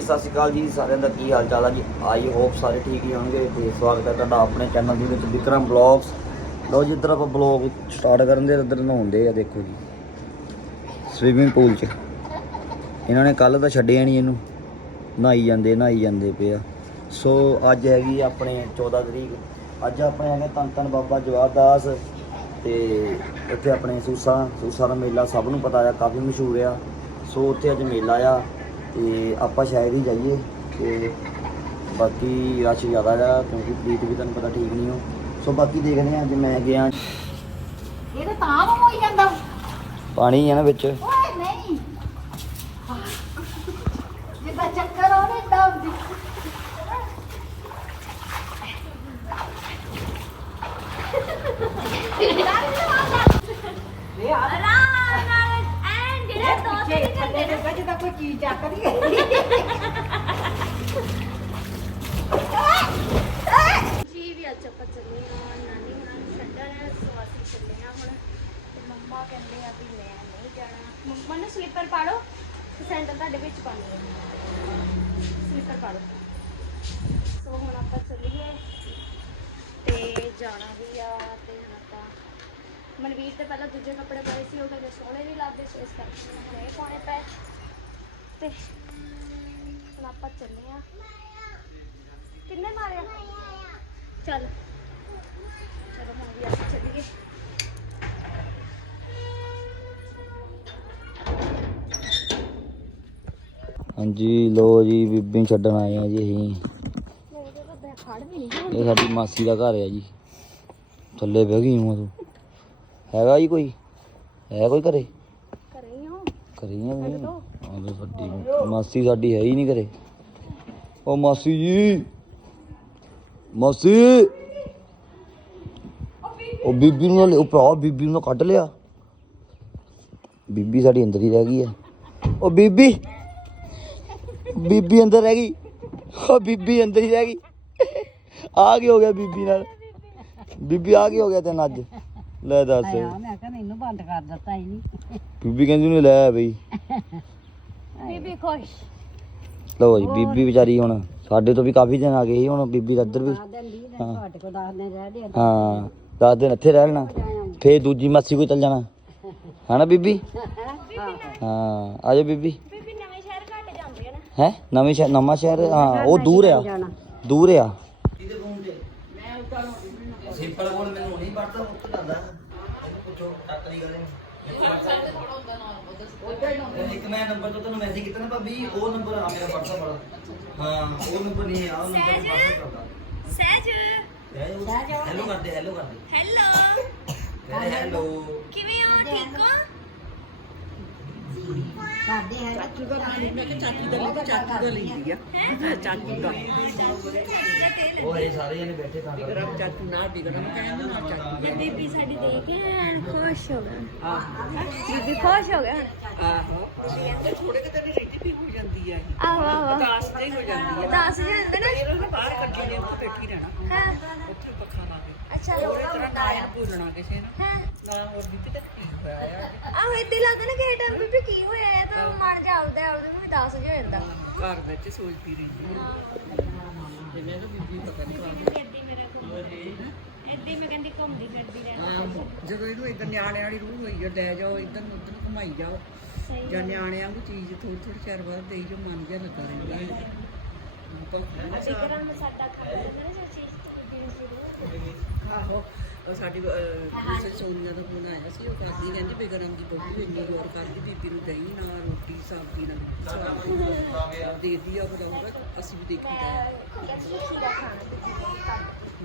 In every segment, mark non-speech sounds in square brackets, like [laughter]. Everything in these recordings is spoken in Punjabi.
ਸਤਿ ਸ਼੍ਰੀ ਅਕਾਲ ਜੀ, ਸਾਰਿਆਂ ਦਾ ਕੀ ਹਾਲ ਚਾਲ ਆ ਜੀ? ਆਈ ਹੋਪ ਸਾਰੇ ਠੀਕ ਹੀ ਹੋਣਗੇ, ਤੇ ਸਵਾਗਤ ਹੈ ਤੁਹਾਡਾ ਆਪਣੇ ਚੈਨਲ ਦੇ ਵਿੱਚ ਵਿਕਰਮ ਬਲੌਗਸ ਲਓ ਜੀ, ਇੱਧਰ ਆਪਾਂ ਬਲੌਗ ਸਟਾਰਟ ਕਰਨ ਦੇ, ਇੱਧਰ ਨਹਾਉਂਦੇ ਆ, ਦੇਖੋ ਜੀ। ਸਵੀਮਿੰਗ ਪੂਲ 'ਚ। ਇਹਨਾਂ ਨੇ ਕੱਲ ਤਾਂ ਛੱਡਿਆ ਨਹੀਂ ਇਹਨੂੰ। ਨਹਾਈ ਜਾਂਦੇ ਨਹਾਈ ਜਾਂਦੇ ਪਿਆ ਸੋ ਅੱਜ ਹੈਗੀ ਆਪਣੇ 14 ਤਰੀਕ। ਅੱਜ ਆਪਣੇ ਹੈਗੇ ਧੰਨ ਧੰਨ ਬਾਬਾ ਜਵਾਹਰ ਦਾਸ ਤੇ ਇੱਥੇ ਆਪਣੇ ਸੂਸਾ ਸੂਸਾ ਦਾ ਮੇਲਾ ਸਭ ਨੂੰ ਪਤਾ ਆ, ਕਾਫੀ ਮਸ਼ਹੂਰ ਆ। ਸੋ ਉੱਥੇ ਅੱਜ ਮੇਲਾ ਆ। ਤੇ ਆਪਾਂ ਸ਼ਾਇਦ ਹੀ ਜਾਈਏ ਤੇ ਬਾਕੀ ਰਸ਼ ਜ਼ਿਆਦਾ ਆ ਕਿਉਂਕਿ ਪ੍ਰੀਤ ਵੀ ਤੁਹਾਨੂੰ ਪਤਾ ਠੀਕ ਨਹੀਂ ਹੋ ਸੋ ਬਾਕੀ ਦੇਖਦੇ ਆ ਅੱਜ ਮੈਂ ਗਿਆ। ਇਹ ਤਾਂ ਤਾਂ ਨੂੰ ਹੋਈ ਜਾਂਦਾ। ਪਾਣੀ ਆ ਨਾ ਵਿੱਚ। ਓਏ ਨਹੀਂ। ਜਿੱਦਾਂ ਚੱਕਰ ਆਉਣੇ ਦਮ ਦੀ ਇਹ ਆ ਥੱਲੇ ਲੱਗਾ ਜਿੱਦਾਂ ਕੋਈ ਚੀਜ਼ ਚੱਕਦੀ ਜੀ ਵੀ ਅੱਜ ਆਪਾਂ ਚੱਲੇ ਆ ਨਾਨੀ ਹੁਣਾਂ ਨੂੰ ਛੱਡਣ ਸੋ ਅਸੀਂ ਚੱਲੇ ਆ ਹੁਣ ਤੇ ਮੰਮਾ ਕਹਿੰਦੇ ਆ ਵੀ ਮੈਂ ਨਹੀਂ ਜਾਣਾ ਮੰਮਾ ਨੂੰ ਸਲੀਪਰ ਪਾ ਲਓ ਤੇ ਸੈਂਡਲ ਤੁਹਾਡੇ ਵਿੱਚ ਪਾ ਲਓ ਸਲੀਪਰ ਪਾ ਲਓ ਸੋ ਹੁਣ ਆਪਾਂ ਚੱਲੀਏ ਤੇ ਜਾਣਾ ਵੀ ਆ ਮਨਵੀਰ ਤੇ ਪਹਿਲਾਂ ਦੂਜੇ ਕੱਪੜੇ ਪਾਏ ਸੀ ਉਹ ਕਹਿੰਦੇ ਸੋਹਣੇ ਨਹੀਂ ਲੱਗਦੇ ਸੋ ਇਸ ਕਰਕੇ ਮੈਂ ਹੁਣ ਇਹ ਪਾਉਣੇ ਪਏ। ਤੇ ਹੁਣ ਆਪਾਂ ਚੱਲੇ ਆ ਕਿੰਨੇ ਮਾਰਿਆ? ਚੱਲ। ਚਲੋ ਹੁਣ ਵੀ ਆਪਾਂ ਚੱਲੀਏ। ਹਾਂਜੀ ਲੋ ਜੀ ਬੀਬੀ ਛੱਡਣ ਆਏ ਆ ਜੀ ਅਸੀਂ। ਇਹ ਸਾਡੀ ਮਾਸੀ ਦਾ ਘਰ ਆ ਜੀ। ਥੱਲੇ ਬਹਿ ਗਈ ਹੂੰ ਤੂੰ। ਹੈਗਾ ਜੀ ਕੋਈ? ਹੈ ਕੋਈ ਘਰੇ? ਘਰੇ ਹੀ ਹਾਂ। ਕਰੀਆਂ ਵੀ ਵੱਡੀ ਮਾਸੀ ਸਾਡੀ ਹੈ ਹੀ ਨਹੀਂ ਘਰੇ। ਉਹ ਮਾਸੀ ਜੀ। ਮਾਸੀ। ਉਹ ਬੀਬੀ ਨੂੰ ਨਾ- ਉਹ ਭਰਾ ਬੀਬੀ ਨੂੰ ਨਾ ਕੱਢ ਲਿਆ। ਬੀਬੀ ਸਾਡੀ ਅੰਦਰ ਹੀ ਰਹਿ ਗਈ ਆ। ਉਹ ਬੀਬੀ। ਬੀਬੀ ਅੰਦਰ ਰਹਿ ਗਈ। ਉਹ ਬੀਬੀ ਅੰਦਰ ਹੀ ਰਹਿ ਗਈ। ਆ ਕੀ ਹੋ ਗਿਆ ਬੀਬੀ ਨਾਲ? ਬੀਬੀ ਆ ਕੀ ਹੋ ਗਿਆ ਤੈਨੂੰ ਅੱਜ? ਲੈ ਦੱਸ। ਮੈਂ ਕਿਹਾ ਮੈਨੂੰ ਬੰਦ ਕਰ ਦਿੱਤਾ ਹੀ ਨਹੀਂ ਬੀਬੀ ਕਹਿੰਦੀ ਉਹਨੇ ਲੈ ਬਈ। ਬੀਬੀ ਖੁਸ਼। ਲਓ ਜੀ ਬੀਬੀ ਵਿਚਾਰੀ ਹੁਣ ਸਾਡੇ ਤੋਂ ਵੀ ਕਾਫੀ ਦਿਨ ਆ ਗਏ ਸੀ ਹੁਣ ਬੀਬੀ ਦਾ ਇੱਧਰ ਵੀ ਹਾਂ। ਤੁਹਾਡੇ ਕੋਲ 10 ਦਿਨ ਰਹਿ ਦੇ ਹਾਂ ਦਸ ਦਿਨ ਇੱਥੇ ਰਹਿ ਲੈਣਾ। ਫੇਰ ਦੂਜੀ ਮਾਸੀ ਕੋਲ ਚੱਲ ਜਾਣਾ। ਹਨਾ ਬੀਬੀ? ਹਾਂ ਆਜੋ ਬੀਬੀ। ਬੀਬੀ ਨਵੇਂ ਸ਼ਹਿਰ ਘੱਟ ਜਾਂਦੇ ਆ ਨਾ। ਹੈ? ਨਵੇਂ ਸ਼ਹਿਰ ਨਵਾਂ ਸ਼ਹਿਰ ਹਾਂ ਉਹ ਦੂਰ ਆ। ਦੂਰ ਆ ਇਹਦੇ ਫੋਨ ਤੇ ਮੈਂ ਉੱਤਰ ਸਿੰਪਲ ਕੋਲ ਮੈਨੂੰ ਨਹੀਂ ਪੜਦਾ ਉੱਤੇ ਜਾਂਦਾ ਇਹਨੂੰ ਪੁੱਛੋ ਟੱਕ ਦੀ ਗੱਲ ਇੱਕ ਮੈਂ ਨੰਬਰ ਤੋਂ ਤੁਹਾਨੂੰ ਮੈਸੇਜ ਕੀਤਾ ਨਾ ਭਾਬੀ ਉਹ ਨੰਬਰ ਆ ਮੇਰਾ WhatsApp ਵਾਲਾ ਹਾਂ ਉਹ ਨੰਬਰ ਨਹੀਂ ਆ ਉਹ ਨੰਬਰ WhatsApp ਕਰਦਾ ਸਹਿਜ ਹੈਲੋ ਕਰਦੇ ਹੈਲੋ ਕਰਦੇ ਹੈਲੋ ਕਹਿੰਦੇ ਹੈਲੋ ਕਿਵੇਂ ਹੋ ਠੀਕ ਹੋ ਸਾਡੇ ਹੈ ਚਾਚੂ ਦਾ ਨਾਮ ਮੈਂ ਕਿ ਚਾਚੂ ਦਾ ਲਈ ਚਾਚੂ ਦਾ ਲਈ ਆ ਚਾਚੂ ਦਾ ਉਹ ਇਹ ਸਾਰੇ ਜਣੇ ਬੈਠੇ ਤਾਂ ਬਿਗਰਮ ਚਾਚੂ ਨਾ ਬਿਗਰਮ ਕਹਿੰਦੇ ਨਾ ਚਾਚੂ ਤੇ ਬੀਬੀ ਸਾਡੀ ਦੇਖ ਕੇ ਐਨ ਖੁਸ਼ ਹੋ ਗਏ। ਬੀਬੀ ਖੁਸ਼ ਹੋ ਗਏ। ਆਹੋ। ਤੇ ਥੋੜੇ ਕਿਤੇ ਦੀ ਰੇਟੀ ਵੀ ਹੋ ਜਾਂਦੀ ਹੈ ਆਹੋ ਆਹੋ। ਦਾਸ ਨਹੀਂ ਹੋ ਜਾਂਦੀ ਹੈ ਦੱਸ ਜਾਂਦੇ ਨਾ। ਇਹਨਾਂ ਨੂੰ ਬਾਹਰ ਕੱਢੀ ਨੇ ਉਹ ਬੈਠੀ ਰਹਿਣਾ। ਹਾਂ। ਉੱਥੇ ਪੱਖਾ ਲਾ ਕੇ। ਅੱਛਾ ਉਹਦੇ ਲੋਕਾਂ ਨਾ ਆ ਭੁੱਲਣਾ ਕਿਸੇ ਨੂੰ। ਹਾਂ। ਨਾ ਹੋਰ ਵੀ ਤੇ ਠੀਕ ਹੋਇਆ ਆ। ਆਹੋ ਏਦਾਂ ਹੀ ਲੱਗਦਾ ਨਾ ਕਿ ਟਾਈਮ ਬੀਬੀ ਕੀ ਹੋਇਆ ਹੈ ਤਾਂ ਮਨ ਜਾ ਆਉਦਾ ਆਉਦਾ ਨੂੰ ਵੀ ਦੱਸ ਹੋ ਜਾਂਦਾ। ਘਰ ਵਿੱਚ ਸੋਚਦੀ ਰਹਿੰਦੀ ਹੈ। ਜਿਵੇਂ ਤਾਂ ਬੀਬੀ ਪਤਾ ਨਹੀਂ ਏਦਾਂ ਹੀ ਮੈਂ ਕਹਿੰਦੀ ਘੁੰਮਦੀ ਫਿਰਦੀ ਜਦੋਂ ਇਹਨੂੰ ਇਦਾਂ ਨਿਆਣਿਆਂ ਵਾਲੀ ਰੂਹ ਹੋਈ ਆ ਲੈ ਜਾਓ ਇਧਰ ਨੂੰ ਉਧਰ ਘੁਮਾਈ ਜਾਓ। ਸਹੀ ਜਾਂ ਨਿਆਣਿਆਂ ਨੂੰ ਚੀਜ਼ ਥੋੜੀ ਥੋੜੀ ਚਿਰ ਬਾਅਦ ਦੇਈ ਜੋ ਮਨ ਜਿਹਾ ਲੱਗਾ ਰਹਿੰਦਾ ਹੈ। ਅਸੀਂ ਕਰਾਂ ਮੈਂ ਸਾਡਾ ਖਾਣਾ ਨਾ ਜੋ ਆਹੋ ਉਹ ਸੋਨੀਆ ਦਾ ਫੋਨ ਆਇਆ ਸੀ ਉਹ ਕਰਦੀ ਕਹਿੰਦੀ ਬੇਗਰਮ ਦੀ ਬਹੂ ਇੰਨੀ ਗੌਰ ਕਰਦੀ ਬੀਬੀ ਨੂੰ ਦਹੀਂ ਸਬਜ਼ੀ ਨਾਲ। ਦੇਦੀ ਆ ਬਤਾਉਂਦਾ ਅਸੀਂ ਵੀ ਦੇਖੀਦਾ ਹੈ। ਮੈਂ ਖੀਰਾ ਖਾਣਾ ਬੀਬੀ ਬਹੁਤ ਕੱਟ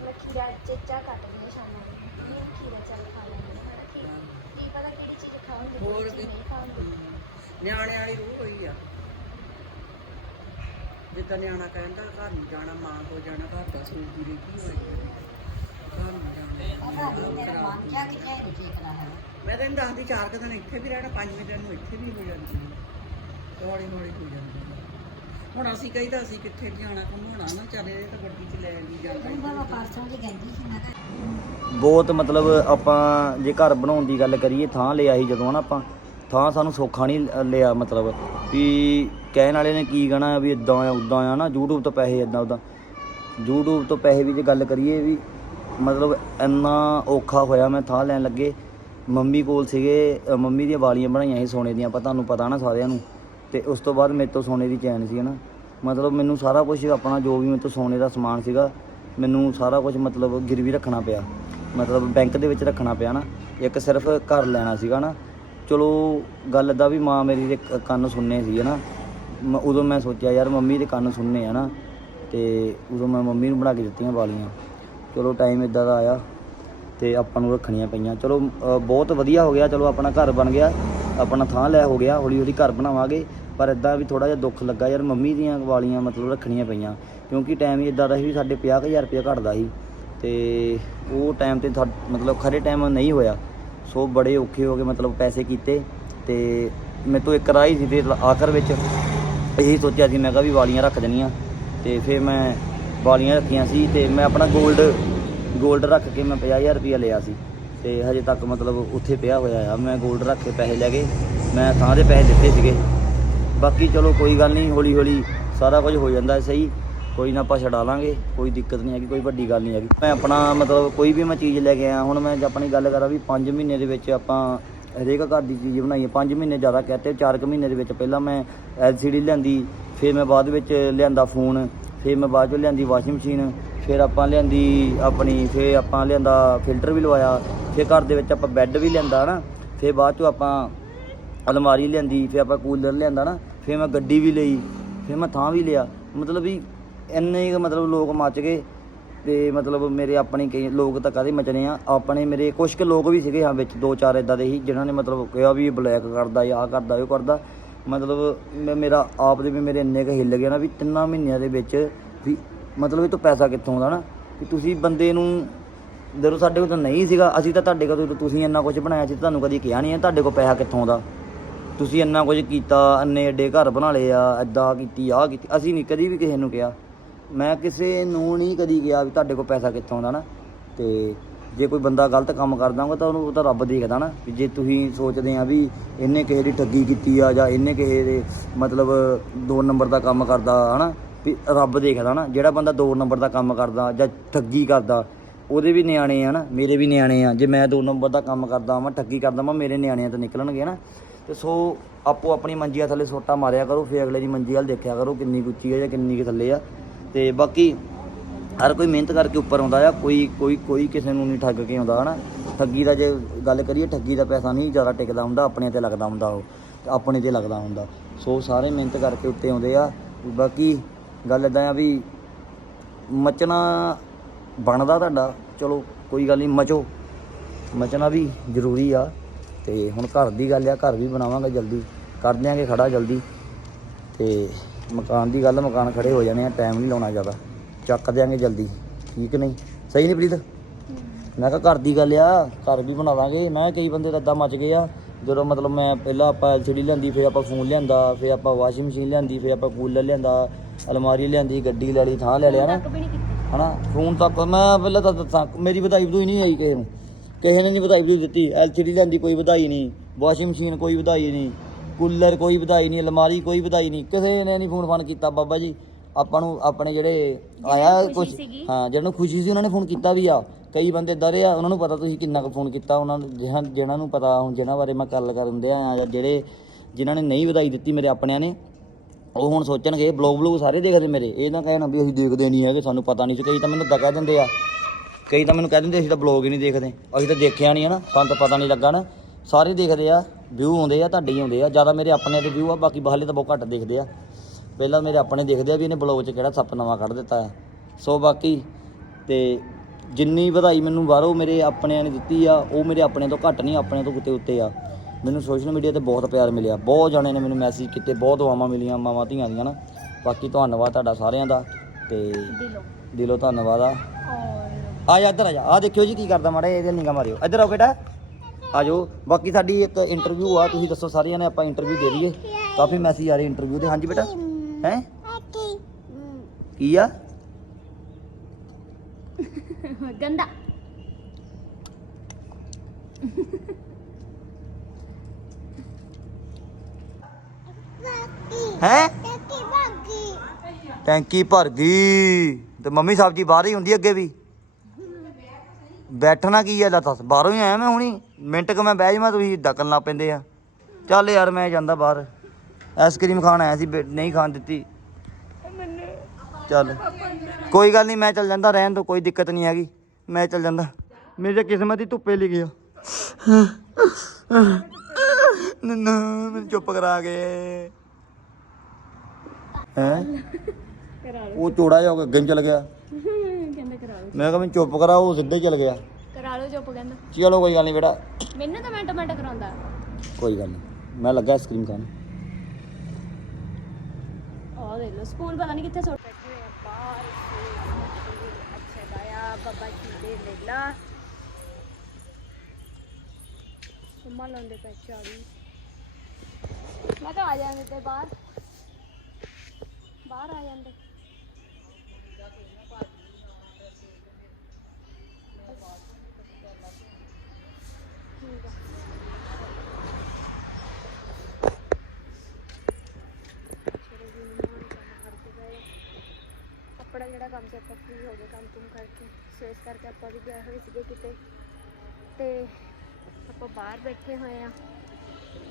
ਮੈਂ ਖੀਰਾ ਚੇਚਾ ਕੱਟਦੀ ਹਾਂ ਸ਼ਾਮਾਂ ਨੂੰ। ਖੀਰਾ ਚੱਲ ਖਾ ਲੈਂਦੇ ਹਾਂ। ਕੀ ਕੀ ਪਤਾ ਕਿਹੜੀ ਚੀਜ਼ ਖਾਵਾਂਗੇ ਹੋਰ ਕਿਹੜੀ ਵੀ। ਚੀਜ਼ ਨਹੀਂ ਖਾਵਾਂਗੇ ਹਮ, ਨਿਆਣਿਆਂ ਵਾਲੀ ਰੂਹ ਹੋਈ ਆ। ਜਿੱਦਾਂ ਨਿਆਣਾ ਕਹਿੰਦਾ ਘਰ ਨੂੰ ਜਾਣਾ ਮਾਂ ਕੋ ਜਾਣਾ ਘਰ ਦਾ ਸੋਚਦੀ ਰਹੀ ਕੀ ਹੋਇਆ ਘਰ ਨੂੰ ਜਾਣਾ ਮੈਂ ਤਾਂ ਇਹਨੂੰ ਦੱਸਦੀ ਚਾਰ ਕੁ ਦਿਨ ਇੱਥੇ ਵੀ ਰਹਿਣਾ ਪੰਜਵੇਂ ਦਿਨ ਨੂੰ ਇੱਥੇ ਵੀ ਹੋ ਜਾਂਦੀ ਹੌਲੀ ਹੌਲੀ ਹੋ ਜਾਂਦੀ ਆ। ਹੁਣ ਅਸੀਂ ਕਹੀਦਾ ਅਸੀਂ ਕਿੱਥੇ ਜਾਣਾ ਘੁੰਮਾਉਣਾ ਨਾ ਚੱਲ ਇਹ ਤਾਂ ਗੱਡੀ 'ਚ ਲੈ ਲਈ ਜਾਂਦਾ ਬਹੁਤ ਮਤਲਬ ਆਪਾਂ ਜੇ ਘਰ ਬਣਾਉਣ ਦੀ ਗੱਲ ਕਰੀਏ ਥਾਂ ਲਿਆ ਸੀ ਜਦੋਂ ਨਾ ਆਪਾਂ ਥਾਂ ਸਾਨੂੰ ਸੌਖਾ ਨਹੀਂ ਲਿਆ ਮਤਲਬ ਵੀ ਕਹਿਣ ਵਾਲੇ ਨੇ ਕੀ ਕਹਿਣਾ ਵੀ ਇਦਾਂ ਆ ਉਦਾਂ ਆ ਨਾ YouTube ਤੋਂ ਪੈਸੇ ਇਦਾਂ ਉਦਾਂ YouTube ਤੋਂ ਪੈਸੇ ਵੀ ਜੇ ਗੱਲ ਕਰੀਏ ਵੀ ਮਤਲਬ ਇੰਨਾ ਔਖਾ ਹੋਇਆ ਮੈਂ ਥਾਂ ਲੈਣ ਲੱਗੇ ਮੰਮੀ ਕੋਲ ਸੀਗੇ ਅ, ਮੰਮੀ ਦੀਆਂ ਵਾਲੀਆਂ ਬਣਾਈਆਂ ਸੀ ਸੋਨੇ ਦੀਆਂ ਆਪਾਂ ਤੁਹਾਨੂੰ ਪਤਾ ਨਾ ਸਾਰਿਆਂ ਨੂੰ। ਤੇ ਉਸ ਤੋਂ ਬਾਅਦ ਮੇਰੇ ਤੋਂ ਸੋਨੇ ਦੀ ਚੈਨ ਸੀ ਨਾ ਮਤਲਬ ਮੈਨੂੰ ਸਾਰਾ ਕੁਝ ਆਪਣਾ ਜੋ ਵੀ ਮੇਰੇ ਤੋਂ ਸੋਨੇ ਦਾ ਸਮਾਨ ਸੀਗਾ ਮੈਨੂੰ ਸਾਰਾ ਕੁਝ ਮਤਲਬ ਗਿਰਵੀ ਰੱਖਣਾ ਪਿਆ। ਮਤਲਬ ਬੈਂਕ ਦੇ ਵਿੱਚ ਰੱਖਣਾ ਪਿਆ ਨਾ। ਇੱਕ ਸਿਰਫ ਘਰ ਲੈਣਾ ਸੀਗਾ ਨਾ। ਚਲੋ ਗੱਲ ਦਾ ਵੀ ਮਾਂ ਮੇਰੀ ਦੇ ਕ- ਕੰਨ ਸੁਣਨੇ ਸੀ ਨਾ ਮ- ਉਦੋਂ ਮੈਂ ਸੋਚਿਆ ਯਾਰ ਮੰਮੀ ਦੇ ਕੰਨ ਸੁਣਨੇ ਆ ਨਾ। ਤੇ ਉਦੋਂ ਮੈਂ ਮੰਮੀ ਨੂੰ ਬਣਾ ਕੇ ਦਿੱਤੀਆਂ ਵਾਲੀਆਂ। ਚਲੋ ਟਾਈਮ ਇਦਾਂ ਦਾ ਆਇਆ। ਤੇ ਆਪਾਂ ਨੂੰ ਰੱਖਣੀਆਂ ਪਈਆਂ। ਚਲੋ ਬਹੁਤ ਵਧੀਆ ਹੋ ਗਿਆ। ਚਲੋ, ਆਪਣਾ ਘਰ ਬਣ ਗਿਆ। ਆਪਣਾ ਥਾਂ ਲੈ ਹੋ ਗਿਆ। ਹੌਲੀ ਹੌਲੀ ਘਰ ਬਣਾਵਾਂਗੇ। ਪਰ ਇਦਾਂ ਵੀ ਥੋੜਾ ਜਿਹਾ ਦੁੱਖ ਲੱਗਾ ਯਾਰ, ਮੰਮੀ ਦੀਆਂ ਵਾਲੀਆਂ ਮਤਲਬ ਰੱਖਣੀਆਂ ਪਈਆਂ। ਕਿਉਂਕਿ ਟਾਈਮ ਹੀ ਇਦਾਂ ਦਾ ਸੀ ਵੀ ਸਾਡੇ 50000 ਰੁਪਏ ਘਟਦਾ ਸੀ। ਤੇ ਉਹ ਟਾਈਮ ਤੇ ਸਾ- ਮਤਲਬ ਖਰੇ ਟਾਈਮ ਨਹੀਂ ਹੋਇਆ। ਸੋ ਬੜੇ ਔਖੇ ਹੋ ਗਏ ਮਤਲਬ ਪੈਸੇ ਕੀਤੇ। ਤੇ ਮੇਰੇ ਤੋਂ ਇੱਕ ਰਾਹ ਹੀ ਸੀ ਤੇ ਆਖਰ ਵਿੱਚ। ਇਹੀ ਸੋਚਿਆ ਸੀ, ਮੈਂ ਕਿਹਾ ਵੀ ਵਾਲੀਆਂ ਰੱਖ ਦੇਣੀਆਂ। ਤੇ ਫਿਰ ਮੈਂ ਵਾਲੀਆਂ ਰੱਖੀਆਂ ਸੀ ਤੇ ਮੈਂ ਆਪਣਾ 골ਡ 골ਡ ਰੱਖ ਕੇ ਮੈਂ 50000 ਰੁਪਇਆ ਲਿਆ ਸੀ। ਤੇ ਹਜੇ ਤੱਕ ਮਤਲਬ ਉੱਥੇ ਪਿਆ ਹੋਇਆ ਆ। ਮੈਂ 골ਡ ਰੱਖ ਕੇ ਪੈਸੇ ਲੈ ਕੇ ਮੈਂ ਥਾਂ ਦੇ ਪੈਸੇ ਦਿੱਤੇ ਸੀਗੇ। ਬਾਕੀ ਚਲੋ ਕੋਈ ਗੱਲ ਨਹੀਂ ਹੌਲੀ ਹੌਲੀ ਸਾਰਾ ਕੁਝ ਹੋ ਜਾਂਦਾ ਸਹੀ। ਕੋਈ ਨਾ ਆਪਾਂ ਛਡਾ ਲਾਂਗੇ, ਕੋਈ ਦਿੱਕਤ ਨਹੀਂ ਹੈਗੀ, ਕੋਈ ਵੱਡੀ ਗੱਲ ਨਹੀਂ ਹੈਗੀ। ਮੈਂ ਆਪਣਾ ਮਤਲਬ ਕੋਈ ਵੀ ਮੈਂ ਚੀਜ਼ ਲੈ ਕੇ ਆਇਆ, ਹੁਣ ਮੈਂ ਆਪਣੀ ਗੱਲ ਕਰਾਂ ਵੀ 5 ਮਹੀਨੇ ਦੇ ਵਿੱਚ ਆਪਾਂ ਹਰੇਕ ਘਰ ਦੀ ਚੀਜ਼ ਬਣਾਈ ਹੈ। 5 ਮਹੀਨੇ ਜ਼ਿਆਦਾ ਕਹਤੇ 4 ਕੁ ਮਹੀਨੇ ਦੇ ਵਿੱਚ ਪਹਿਲਾਂ ਮੈਂ LCD ਲਿਆਂਦੀ, ਫਿਰ ਮੈਂ ਬਾਅਦ ਵਿੱਚ ਲਿਆਂਦਾ ਫੋਨ ਫਿਰ ਮੈਂ ਬਾਅਦ ਵਿੱਚ ਲਿਆਂਦੀ ਵਾਸ਼ਿੰਗ ਮਸ਼ੀਨ ਫਿਰ ਆਪਾਂ ਲਿਆਂਦੀ ਆਪਣੀ, ਫਿਰ ਆਪਾਂ ਲਿਆਂਦਾ ਫਿਲਟਰ ਵੀ ਲਵਾਇਆ, ਫਿਰ ਘਰ ਦੇ ਵਿੱਚ ਆਪਾਂ ਬੈੱਡ ਵੀ ਲਿਆਂਦਾ ਨਾ ਫਿਰ ਬਾਅਦ ਚੋਂ ਆਪਾਂ ਅਲਮਾਰੀ ਲਿਆਂਦੀ, ਫਿਰ ਆਪਾਂ ਕੂਲਰ ਲਿਆਂਦਾ ਨਾ ਫਿਰ ਮੈਂ ਗੱਡੀ ਵੀ ਲਈ, ਫਿਰ ਮੈਂ ਥਾਂ ਵੀ ਲਿਆ, ਮਤਲਬ ਵੀ ਇੰਨੇ ਕੁ ਮਤਲਬ ਲੋਕ ਮੱਚ ਗਏ ਤੇ ਮਤਲਬ ਮੇਰੇ ਆਪਣੇ ਕਈ ਲੋਕ ਤਾਂ ਕਾਹਦੇ ਮਚਣੇ ਆ, ਆਪਣੇ ਮੇਰੇ ਕੁਝ ਕੁ ਲੋਕ ਵੀ ਸੀਗੇ ਹਾਂ ਵਿੱਚ, ਦੋ ਚਾਰ ਇਦਾਂ ਦੇ ਹੀ, ਜਿਨ੍ਹਾਂ ਨੇ ਮਤਲਬ ਕਿਹਾ ਵੀ ਇਹ ਬਲੈਕ ਕਰਦਾ ਜਾਂ ਆਹ ਕਰਦਾ, ਉਹ ਕਰਦਾ, ਮਤਲਬ ਮੈਂ ਮੇਰਾ ਆਪ ਦੇ ਵੀ ਮੇਰੇ ਇੰਨੇ ਕੁ ਹਿੱਲ ਗਏ ਨਾ ਵੀ ਤਿੰਨਾਂ ਮਹੀਨਿਆਂ ਦੇ ਵਿੱਚ ਵੀ ਮਤਲਬ ਇਹ ਤੋਂ ਪੈਸਾ ਕਿੱਥੋਂ ਆਉਂਦਾ ਨਾ? ਵੀ ਤੁਸੀਂ ਬੰਦੇ ਨੂੰ, ਜਦੋਂ ਸਾਡੇ ਕੋਲ ਤਾਂ ਨਹੀਂ ਸੀਗਾ, ਅਸੀਂ ਤਾਂ ਤੁਹਾਡੇ ਕੋਲ, ਤੁਸੀਂ ਇੰਨਾ ਕੁਝ ਬਣਾਇਆ ਸੀ, ਤੁਹਾਨੂੰ ਕਦੀ ਕਿਹਾ ਨਹੀਂ ਹੈ ਤੁਹਾਡੇ ਕੋਲ ਪੈਸਾ ਕਿੱਥੋਂ ਆਉਂਦਾ? ਤੁਸੀਂ ਇੰਨਾ ਕੁਝ ਕੀਤਾ, ਇੰਨੇ ਏਡੇ ਘਰ ਬਣਾ ਲਏ ਆ ਐਦਾਂ ਕੀਤੀ, ਆਹ ਕੀਤੀ, ਅਸੀਂ ਨਹੀਂ ਕਦੀ ਵੀ ਕਿਸੇ ਨੂੰ ਕਿਹਾ। ਮੈਂ ਕਿਸੇ ਨੂੰ ਨਹੀਂ ਕਦੀ ਕਿਹਾ ਵੀ ਤੁਹਾਡੇ ਕੋਲ ਪੈਸਾ ਕਿੱਥੋਂ ਆਉਂਦਾ ਨਾ। ਤੇ ਜੇ ਕੋਈ ਬੰਦਾ ਗਲਤ ਕੰਮ ਕਰਦਾ ਹੋਊਗਾ ਤਾਂ ਉਹਨੂੰ, ਉਹ ਤਾਂ ਰੱਬ ਦੇਖਦਾ ਨਾ, ਵੀ ਜੇ ਤੁਸੀਂ ਸੋਚਦੇ ਆ ਵੀ ਇਹਨੇ ਕਿਸੇ ਦੀ ਠੱਗੀ ਕੀਤੀ ਆ ਜਾਂ ਇਹਨੇ ਕਿਸੇ ਦੇ ਮਤਲਬ ਦੋ ਨੰਬਰ ਦਾ ਕੰਮ ਕਰਦਾ, ਹਨਾ? ਵੀ ਰੱਬ ਦੇਖਦਾ ਨਾ, ਜਿਹੜਾ ਬੰਦਾ ਦੋ ਨੰਬਰ ਦਾ ਕੰਮ ਕਰਦਾ ਜਾਂ ਠੱਗੀ ਕਰਦਾ, ਉਹਦੇ ਵੀ ਨਿਆਣੇ ਆ ਨਾ, ਮੇਰੇ ਵੀ ਨਿਆਣੇ ਆ। ਜੇ ਮੈਂ ਦੋ ਨੰਬਰ ਦਾ ਕੰਮ ਕਰਦਾ, ਮੈਂ ਠੱਗੀ ਕਰਦਾ, ਮੈਂ ਮੇਰੇ ਨਿਆਣਿਆਂ ਤੋਂ ਨਿਕਲਣਗੇ ਨਾ। ਤੇ ਸੋ ਆਪੋ ਆਪਣੀ ਮੰਜੀਆਂ ਥੱਲੇ ਸੋਟਾ ਮਾਰਿਆ ਕਰੋ, ਫਿਰ ਅਗਲੇ ਦੀ ਮੰਜੀ ਵੱਲ ਦੇਖਿਆ ਕਰੋ ਕਿੰਨੀ ਕੁ ਉੱਚੀ ਹੈ ਜਾਂ ਕਿੰਨੀ ਕੁ ਥੱਲੇ ਆ। ਤੇ ਬਾਕੀ ਹਰ ਕੋਈ ਮਿਹਨਤ ਕਰਕੇ ਉੱਪਰ ਆਉਂਦਾ ਆ, ਕੋਈ ਕੋਈ ਕੋਈ ਕਿਸੇ ਨੂੰ ਨਹੀਂ ਠੱਗ ਕੇ ਆਉਂਦਾ, ਹਨਾ। ਠੱਗੀ ਦਾ ਜੇ ਗੱਲ ਕਰੀਏ, ਠੱਗੀ ਦਾ ਪੈਸਾ ਨਹੀਂ ਜ਼ਿਆਦਾ ਟਿਕਦਾ ਹੁੰਦਾ, ਆਪਣੇ ਤੇ ਲੱਗਦਾ ਹੁੰਦਾ ਉਹ, ਤੇ ਆਪਣੇ ਤੇ ਲੱਗਦਾ ਹੁੰਦਾ। ਸੋ ਸਾਰੇ ਮਿਹਨਤ ਕਰਕੇ ਉੱਤੇ ਆਉਂਦੇ ਆ। ਬਾਕੀ ਗੱਲ ਇਦਾਂ ਆ ਵੀ ਮਚਣਾ ਬਣਦਾ ਤੁਹਾਡਾ, ਚਲੋ ਕੋਈ ਗੱਲ ਨਹੀਂ, ਮਚੋ। ਮਚਣਾ ਵੀ ਜ਼ਰੂਰੀ ਆ ਤੇ ਹੁਣ ਘਰ ਦੀ ਗੱਲ ਆ, ਘਰ ਵੀ ਬਣਾਵਾਂਗੇ ਜਲਦੀ, ਕਰ ਦਿਆਂਗੇ ਖੜਾ ਜਲਦੀ। ਤੇ ਮਕਾਨ ਦੀ ਗੱਲ, ਮਕਾਨ ਖੜੇ ਹੋ ਜਾਣੇ ਆ ਟਾਈਮ ਨਹੀਂ ਲਾਉਣਾ ਜ਼ਿਆਦਾ, ਚੱਕ ਦਿਆਂਗੇ ਜਲਦੀ, ਠੀਕ ਨਹੀਂ? ਸਹੀ ਨਹੀਂ ਪ੍ਰੀਤ? ਮੈਂ ਕਿਹਾ ਘਰ ਦੀ ਗੱਲ ਆ, ਘਰ ਵੀ ਬਣਾਵਾਂਗੇ। ਮੈਂ ਕਈ ਬੰਦੇ ਤਾਂ ਏਦਾਂ ਮਚ ਗਏ ਆ, ਜਦੋਂ ਮਤਲਬ ਮੈਂ ਪਹਿਲਾਂ ਆਪਾਂ ਐਲਸੀਡੀ ਲਿਆਂਦੀ, ਫਿਰ ਆਪਾਂ ਫੋਨ ਲਿਆਂਦਾ, ਫਿਰ ਆਪਾਂ ਵਾਸ਼ਿੰਗ ਮਸ਼ੀਨ ਲਿਆਂਦੀ, ਫਿਰ ਆਪਾਂ ਕੂਲਰ ਲਿਆਂਦਾ। ਅਲਮਾਰੀ ਲਿਆਂਦੀ ਗੱਡੀ ਲੈ ਲਈ ਥਾਂ ਲੈ ਲਿਆ ਨਾ। ਤੱਕ ਵੀ ਨਹੀਂ ਕੀਤਾ। ਹਨਾ? ਫੋਨ ਤੱਕ ਮੈਂ ਪਹਿਲਾਂ ਤਾਂ ਦੱਸਾਂ ਮੇਰੀ ਵਧਾਈ ਵਧੂਈ ਨਹੀਂ ਆਈ ਕਿਸੇ ਨੂੰ। ਕਿਸੇ ਨੇ ਨਹੀਂ ਵਧਾਈ ਵਧੂਈ ਦਿੱਤੀ। ਐਲਸੀਡੀ ਲਿਆਂਦੀ ਕੋਈ ਵਧਾਈ ਨਹੀਂ। ਵਾਸ਼ਿੰਗ ਮਸ਼ੀਨ ਕੋਈ ਵਧਾਈ ਨਹੀਂ। ਕੂਲਰ ਕੋਈ ਵਧਾਈ ਨਹੀਂ ਅਲਮਾਰੀ ਕੋਈ ਵਧਾਈ ਨਹੀਂ। ਕਿਸੇ ਨੇ ਨਹੀਂ ਫੋਨ ਫਾਨ ਕੀਤਾ ਬਾਬਾ ਜੀ। ਆਪਾਂ ਨੂੰ ਆਪਣੇ ਜਿਹੜੇ ਆਇਆ ਕੁਝ। ਹਾਂ ਜਿਹਨਾਂ ਨੂੰ ਖੁਸ਼ੀ ਸੀ ਉਹਨਾਂ ਨੇ ਫੋਨ ਕੀਤਾ ਵੀ ਆ। ਕਈ ਬੰਦੇ ਡਰੇ ਆ ਉਹਨਾਂ ਨੂੰ ਪਤਾ ਤੁਸੀਂ ਕਿੰਨਾ ਕੁ ਫੋਨ ਕੀਤਾ ਉਹਨਾਂ ਨੂੰ ਜਿਹਨਾਂ ਨੂੰ ਪਤਾ ਹੁਣ ਜਿਹਨਾਂ ਬਾਰੇ ਮੈਂ ਗੱਲ ਕਰਨ ਦਿਆ ਆ ਜਾਂ ਜਿਹੜੇ ਜਿਨ੍ਹਾਂ ਨੇ ਨਹੀਂ ਵਧਾਈ ਦਿੱਤੀ ਮੇਰੇ ਆਪਣਿਆਂ ਨੇ ਉਹ ਹੁਣ ਸੋਚਣਗੇ ਬਲੌਗ ਬਲੌਗ ਸਾਰੇ ਦੇਖਦੇ ਮੇਰੇ। ਇਹ ਨਾ ਕਹਿਣ ਵੀ ਅਸੀਂ ਦੇਖਦੇ ਨਹੀਂ ਹੈਗੇ, ਸਾਨੂੰ ਪਤਾ ਨਹੀਂ ਸੀ, ਕਈ ਤਾਂ ਮੈਨੂੰ ਤਾਂ ਕਹਿ ਦਿੰਦੇ ਆ। ਕਈ ਤਾਂ ਮੈਨੂੰ ਕਹਿ ਦਿੰਦੇ, ਅਸੀਂ ਤਾਂ ਬਲੌਗ ਹੀ ਨਹੀਂ ਦੇਖਦੇ। ਅਸੀਂ ਤਾਂ ਦੇਖਿਆ ਨਹੀਂ ਹੈ ਨਾ, ਸਾਨੂੰ ਤਾਂ ਪਤਾ ਨਹੀਂ ਲੱਗਾ ਨਾ। ਸਾਰੇ ਦੇਖਦੇ ਆ ਵਿਊ ਆਉਂਦੇ ਆ, ਤੁਹਾਡੇ ਹੀ ਆਉਂਦੇ ਆ। ਜ਼ਿਆਦਾ ਮੇਰੇ ਆਪਣੇ ਦੇ ਵਿਊ ਆ, ਬਾਕੀ ਬਾਹਰਲੇ ਤਾਂ ਬਹੁਤ ਘੱਟ ਦੇਖਦੇ ਆ। ਪਹਿਲਾਂ ਮੇਰੇ ਆਪਣੇ ਦੇਖਦੇ ਆ ਵੀ ਇਹਨੇ ਬਲੌਗ 'ਚ ਕਿਹੜਾ ਸੱਪ ਨਵਾਂ ਕੱਢ ਦਿੱਤਾ ਹੈ। ਸੋ ਬਾਕੀ ਤੇ ਜਿੰਨੀ ਵਧਾਈ ਮੈਨੂੰ ਬਾਹਰੋਂ ਮੇਰੇ ਆਪਣਿਆਂ ਨੇ ਦਿੱਤੀ ਆ, ਉਹ ਮੇਰੇ ਆਪਣੇ ਤੋਂ ਘੱਟ ਨਹੀਂ, ਆਪਣੇ ਤੋਂ ਕਿਤੇ ਉੱਤੇ ਆ। ਮੈਨੂੰ ਸੋਸ਼ਲ ਮੀਡੀਆ ਤੇ ਬਹੁਤ ਪਿਆਰ ਮਿਲਿਆ। ਬਹੁਤ ਜਾਣੇ ਨੇ ਮੈਨੂੰ ਮੈਸੇਜ ਕੀਤੇ ਬਹੁਤ ਦੁਆਵਾਂ ਮਿਲੀਆਂ ਮਾਵਾਂ ਧੀਆਂ ਦੀਆਂ ਨਾ। ਬਾਕੀ ਧੰਨਵਾਦ ਤੁਹਾਡਾ ਸਾਰਿਆਂ ਦਾ ਤੇ ਦਿਲੋਂ। ਦਿਲੋਂ ਧੰਨਵਾਦ ਆ। ਆ ਜਾ ਇੱਧਰ ਆ ਜਾ। ਆ ਦੇਖਿਓ ਜੀ ਕੀ ਕਰਦਾ ਮਾੜਾ ਇਹਦੇ ਨਿਗਾ ਮਾਰਿਓ। ਇੱਧਰ ਆਓ ਬੇਟਾ। ਆ ਜਾਓ। ਬਾਕੀ ਸਾਡੀ ਇੱਕ ਇੰਟਰਵਿਊ ਆ ਤੁਸੀਂ ਦੱਸੋ ਸਾਰਿਆਂ ਨੇ ਆਪਾਂ ਇੰਟਰਵਿਊ ਦੇ ਦਈਏ। ਕਾਫੀ ਮੈਸੇਜ ਆ ਰਹੇ ਇੰਟਰਵਿਊ ਦੇ। ਹਾਂਜੀ ਬੇਟਾ। ਹੈ? ਕੀ ਆ? ਗੰਦਾ। ਹੈ? ਟੈਂਕੀ ਭਰ ਗਈ। ਤੇ ਮੰਮੀ ਸਬਜ਼ੀ ਬਾਹਰ ਹੀ ਹੁੰਦੀ ਅੱਗੇ ਵੀ? ਬੈਠਣਾ ਕੀ ਆ? ਲੈ ਦੱਸ ਬਾਹਰੋਂ ਹੀ ਆਇਆ ਮੈਂ ਹੁਣੀ। ਮਿੰਟ ਕ ਮੈਂ ਬਹਿ ਜਾਵਾਂ ਤੁਸੀਂ ਡੱਕਣ ਲੱਗ ਪੈਂਦੇ ਆ। ਚੱਲ ਯਾਰ ਮੈਂ ਜਾਂਦਾ ਬਾਹਰ। ਆਈਸਕ੍ਰੀਮ ਖਾਣ ਆਇਆ ਸੀ ਨਹੀਂ ਖਾਣ ਦਿੱਤੀ। ਚੱਲ। ਕੋਈ ਗੱਲ ਨਹੀਂ ਮੈਂ ਚੱਲ ਜਾਂਦਾ ਰਹਿਣ ਤੋਂ ਕੋਈ ਦਿੱਕਤ ਨਹੀਂ ਹੈਗੀ। ਮੈਂ ਚੱਲ ਜਾਂਦਾ। ਮੇਰੀ ਤਾਂ ਕਿਸਮਤ ਹੀ ਧੁੱਪੇ ਲਿਖੀ ਗਿਆ ਨੰਨਾ ਮੈਨੂੰ ਚੁੱਪ ਕਰਾ ਕੇ। ਹੈ? ਉਹ ਚੋੜਾ ਜਿਹਾ ਹੋ ਕੇ ਅੱਗੇ ਨੂੰ ਚਲ ਗਿਆ। ਕਹਿੰਦਾ ਕਰਾ ਲਓ। ਮੈਂ ਕਿਹਾ ਮੈਨੂੰ ਚੁੱਪ ਕਰਾ ਉਹ ਸਿੱਧਾ ਚਲ ਗਿਆ। ਕਰਾ ਲਓ ਚੁੱਪ ਕਹਿੰਦਾ। ਚਲੋ ਕੋਈ ਗੱਲ ਨਹੀਂ ਬੇਟਾ। ਮੈਨੂੰ ਤਾਂ ਮਿੰਟ ਮਿੰਟ ਕਰਾਉਂਦਾ। ਕੋਈ ਗੱਲ ਨਹੀਂ। ਮੈਂ ਲੱਗਾ ਆਈਸਕ੍ਰੀਮ ਖਾਣ। ਆਹ ਦੇਖ ਲਓ ਸਕੂਲ ਪਤਾ ਨਹੀਂ ਕਿੱਥੇ ਸੁੱਟ ਬੈਠੇ ਹੋਏ ਆ ਬਾਹਰ ਅੱਛਾ ਦਾਇਆ ਬਾਬਾ ਜੀ ਦੇ ਲੈਲਾ ਮੰਮਾ ਲਾਉਂਦੇ ਪੈ ਚਾੜੀ ਮੈਂ ਤਾਂ ਆ ਜਾਂਦੇ ਤੇ ਬਾਹਰ। ਬਾਹਰ ਆ ਜਾਂਦੇ। ਠੀਕ ਆ ਚਲੋ ਜੀ ਹੁਣ ਕੰਮ। ਆਪਣਾ ਜਿਹੜਾ ਕੰਮ ਸੀ ਆਪਾਂ ਫ੍ਰੀ ਹੋ ਗਏ ਕੰਮ ਕੁਮ ਕਰਕੇ। ਸੋ ਇਸ ਕਰਕੇ ਆਪਾਂ ਵੀ ਗਏ ਹੋਏ ਸੀਗੇ ਕਿਤੇ। ਤੇ ਆਪਾਂ ਬਾਹਰ ਬੈਠੇ ਹੋਏ ਆ।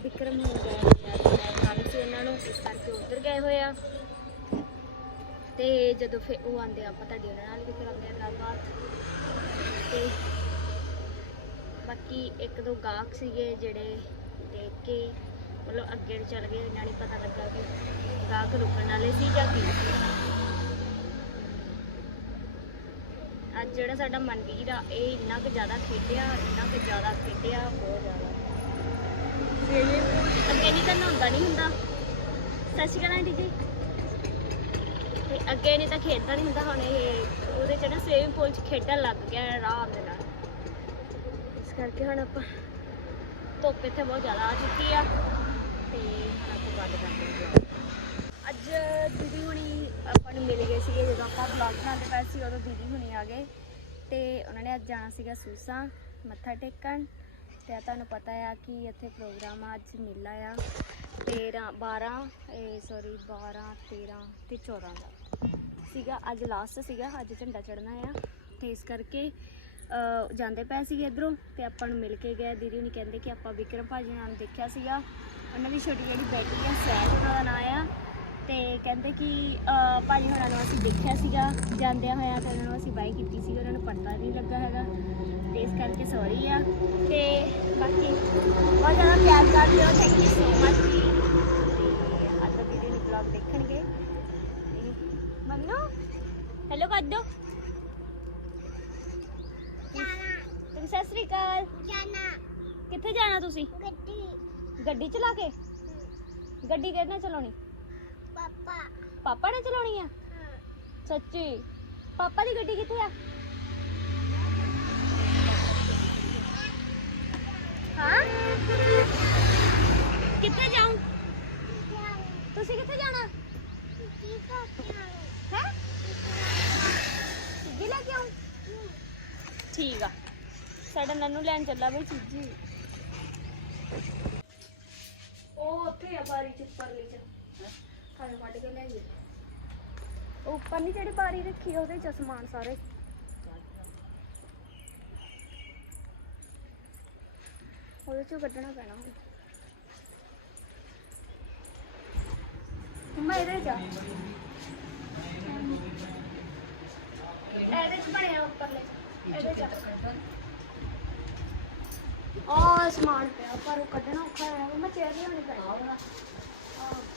ਵਿਕਰਮ ਹੋ ਗਏ ਹੋਏ ਆ ਥੋੜ੍ਹਾ ਕੰਮ ਸੀ ਉਹਨਾਂ ਨੂੰ ਇਸ ਕਰਕੇ ਉੱਧਰ ਗਏ ਹੋਏ ਆ। ਤੇ ਜਦੋਂ ਫਿਰ ਉਹ ਆਉਂਦੇ ਆ, ਆਪਾਂ ਤੁਹਾਡੀ ਉਹਨਾਂ ਨਾਲ ਵੀ ਕਰਾਉਂਦੇ ਆ ਗੱਲਬਾਤ। ਤੇ ਬਾਕੀ ਇੱਕ ਦੋ ਗਾਹਕ ਸੀਗੇ ਜਿਹੜੇ ਦੇਖ ਕੇ ਮਤਲਬ ਅੱਗੇ ਨੂੰ ਚੱਲ ਗਏ, ਇਹਨਾਂ ਨੇ ਪਤਾ ਲੱਗਾ ਕਿ ਗਾਹਕ ਰੁਕਣ ਵਾਲੇ ਸੀ ਜਾਂ ਕੀ ਅੱਜ ਜਿਹੜਾ ਸਾਡਾ ਮਨਵੀਰ ਆ, ਇਹ ਇੰਨਾ ਕੁ ਜ਼ਿਆਦਾ ਖੇਡਿਆ, ਇੰਨਾ ਕੁ ਜ਼ਿਆਦਾ ਖੇਡਿਆ, ਬਹੁਤ ਜ਼ਿਆਦਾ। ਅੱਗੇ ਨਹੀਂ ਤਾਂ ਨਹਾਉਂਦਾ ਨਹੀਂ ਹੁੰਦਾ। ਸਤਿ ਸ਼੍ਰੀ ਅਕਾਲ ਆਂਟੀ ਜੀ ਅੱਗੇ ਨਹੀਂ ਤਾਂ ਖੇਡਦਾ ਨਹੀਂ ਹੁੰਦਾ, ਹੁਣ ਇਹ ਉਹਦੇ ਚ ਨਾ ਸਵੀਮਿੰਗ ਪੂਲ ਚ ਖੇਡਣ ਲੱਗ ਗਿਆ ਆਰਾਮ ਦੇ ਨਾਲ। ਇਸ ਕਰਕੇ ਹੁਣ ਆਪਾਂ ਧੁੱਪ ਇੱਥੇ ਬਹੁਤ ਜ਼ਿਆਦਾ ਆ ਚੁੱਕੀ ਆ ਤੇ ਹੁਣ ਆਪਾਂ ਬੰਦ ਕਰ ਹਾਂ ਅੱਜ ਦੀਦੀ ਹੁਣੀ ਆਪਾਂ ਨੂੰ ਮਿਲ ਗਏ ਸੀਗੇ, ਜਦੋਂ ਆਪਾਂ ਵਲੌਗ ਬਣਾਉਂਦੇ ਪਏ ਸੀ, ਉਦੋਂ ਦੀਦੀ ਹੁਣੀ ਆ ਗਏ ਤੇ ਉਹਨਾਂ ਨੇ ਅੱਜ ਜਾਣਾ ਸੀਗਾ ਸੂਸਾ, ਮੱਥਾ ਟੇਕਣ। ਤੇ ਆ ਤੁਹਾਨੂੰ ਪਤਾ ਆ ਕਿ ਇੱਥੇ ਪ੍ਰੋਗਰਾਮ ਆ, ਅੱਜ ਮੇਲਾ ਆ 13 12 ਇਹ ਸੌਰੀ 12 13 ਤੇ 14 ਦਾ। ਸੀਗਾ, ਅੱਜ ਲਾਸਟ ਸੀਗਾ, ਅੱਜ ਝੰਡਾ ਚੜਨਾ ਆ। ਤੇ ਇਸ ਕਰਕੇ ਜਾਂਦੇ ਪਏ ਸੀਗੇ ਇਧਰੋਂ ਤੇ ਆਪਾਂ ਨੂੰ ਮਿਲ ਕੇ ਗਏ। ਦੀਦੀ ਨੇ ਕਹਿੰਦੇ ਕਿ ਆਪਾਂ ਵਿਕਰਮ ਭਾਜੀ ਨਾਲ ਦੇਖਿਆ ਸੀਗਾ। ਉਹਨਾਂ ਦੀ ਛੋਟੀ ਜਿਹੜੀ ਬੇਟੀ ਆ ਸਹਿਜ ਉਹਨਾਂ ਦਾ ਨਾਂ ਆ। ਤੇ ਕਹਿੰਦੇ ਕਿ ਅਹ, ਭਾਜੀ ਹੋਣਾ ਨੂੰ ਅਸੀਂ ਦੇਖਿਆ ਸੀਗਾ ਜਾਂਦਿਆਂ ਹੋਇਆਂ ਤੇ ਉਹਨਾਂ ਨੂੰ ਅਸੀਂ ਬਾਈ ਕੀਤੀ ਸੀ ਉਹਨਾਂ ਨੂੰ ਪਤਾ ਨਹੀਂ ਲੱਗਾ ਹੈਗਾ। ਤੇ ਇਸ ਕਰਕੇ ਸੌਰੀ ਆ। ਤੇ ਬਾਕੀ ਬਹੁਤ ਜ਼ਿਆਦਾ ਪਿਆਰ ਕਰਦੇ ਹੋ ਥੈਂਕ ਯੂ ਸੋ ਮਚ ਤੇ ਅੱਜ ਦਾ ਵੀਡੀਓ ਨੂੰ ਵਲੌਗ ਦੇਖਣਗੇ। ਤੇ ਮੰਨੋ? ਹੈਲੋ ਕਰ ਦੋ ਤੁਸੀਂ ਸਤਿ ਸ੍ਰੀ ਅਕਾਲ। ਕਿੱਥੇ ਜਾਣਾ ਤੁਸੀਂ? ਗੱਡੀ। ਚਲਾ ਕੇ? ਗੱਡੀ ਕਿਹਦੇ ਨਾਲ ਚਲਾਉਣੀ? ਪਾਪਾ। ਨੇ ਚਲਾਉਣੀ ਆ? ਸੱਚੀ? ਪਾਪਾ ਦੀ ਗੱਡੀ ਕਿੱਥੇ ਆ? ਹਾਂ? ਕਿੱਥੇ ਜਾਉਂ ਤੁਸੀਂ ਕਿੱਥੇ ਜਾਣਾ? ਹੈ? ਸਿੱਧੀ ਲੈ ਕੇ ਆਉਂ ਠੀਕ ਆ। ਸਾਡਾ ਨੰਨੂ ਲੈਣ ਚੱਲਾ ਬਈ ਚੀਜੀ। ਉਹ ਉੱਥੇ ਆ ਬਾਰੀ ਚ ਉੱਪਰਲੀ ਚ ਖਾਣੇ ਕੱਢ ਕੇ ਉੱਪਰ ਨਹੀਂ ਜਿਹੜੀ ਬਾਰੀ ਰੱਖੀ ਆ, ਉਹਦੇ ਚ ਸਮਾਨ ਸਾਰੇ। ਉਹਦੇ ਚੋਂ ਕੱਢਣਾ ਪੈਣਾ ਹੁਣ। ਮੰਮਾ ਇਹਦੇ ਆ। ਇਹਦੇ ਚ ਬਣਿਆ ਉੱਪਰਲੇ। ਚ ਇਹਦੇ ਚ ਆ। ਸਮਾਨ ਪਿਆ ਪਰ ਉਹ ਕੱਢਣਾ ਔਖਾ ਹੈ ਮੈਂ ਚੇਅਰ ਲਿਆਉਣੀ ਪੈਣੀ। ਆਹ।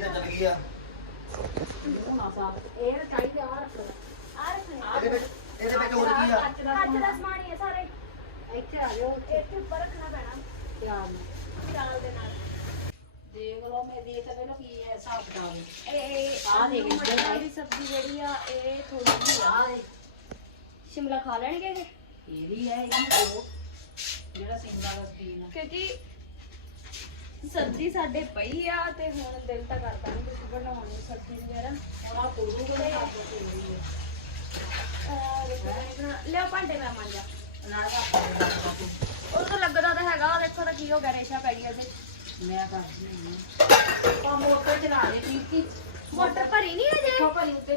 ਤਾਂ ਚੱਲ ਗਈ ਆ। ਆ ਰੱਖਣੇ ਇਹਦੇ ਵਿੱਚ ਇਹਦੇ ਵਿੱਚ ਹੋਰ ਕੀ ਆ? ਕੱਚ ਦਾ ਸਮਾਨ ਹੀ ਹੈ ਸਾਰੇ ਇੱਥੇ ਉੱਪਰ ਰੱਖਣਾ ਪੈਣਾ ਦਾਲ ਦੇ ਨਾਲ ਇਹ ਆਹ ਦੇਖ ਇੱਧਰ ਮਟਰ ਦੀ। ਸਬਜ਼ੀ ਜਿਹੜੀ ਆ ਇਹ ਥੋੜੀ ਜਿਹੀ ਆ। ਸ਼ਿਮਲਾ ਖਾ ਲੈਣਗੇ ਇਹ ਕਿਉਂਕਿ ਸਬਜ਼ੀ ਸਾਡੇ ਪਈ ਆ ਤੇ ਹੁਣ ਦਿਲ ਤਾਂ ਕਰਦਾ ਨਹੀਂ ਕੁਝ ਬਣਾਉਣ ਨੂੰ ਸਬਜ਼ੀ ਵਗੈਰਾ। ਆ। ਕੁੜੂ ਕੋਲ ਬਣਾ ਲਿਓ ਭਾਂਡੇ ਮੈਂ ਮਾਂਜਾ ਉਹ ਤਾਂ ਲੱਗਦਾ ਤਾਂ ਹੈਗਾ ਦੇਖੋ ਤਾਂ ਕੀ ਹੋ ਗਿਆ ਰੇਸ਼ਾ ਪੈ ਗਈ ਉਹਦੇ ਮੈਂ ਕਰਦੀ ਹਾਂ। ਆ ਮੋਟਰ ਚਲਾ ਦੇ ਪ੍ਰੀਤੀ ਮੋਟਰ ਭਰੀ ਨਹੀਂ ਅਜੇ ਉੱਤੇ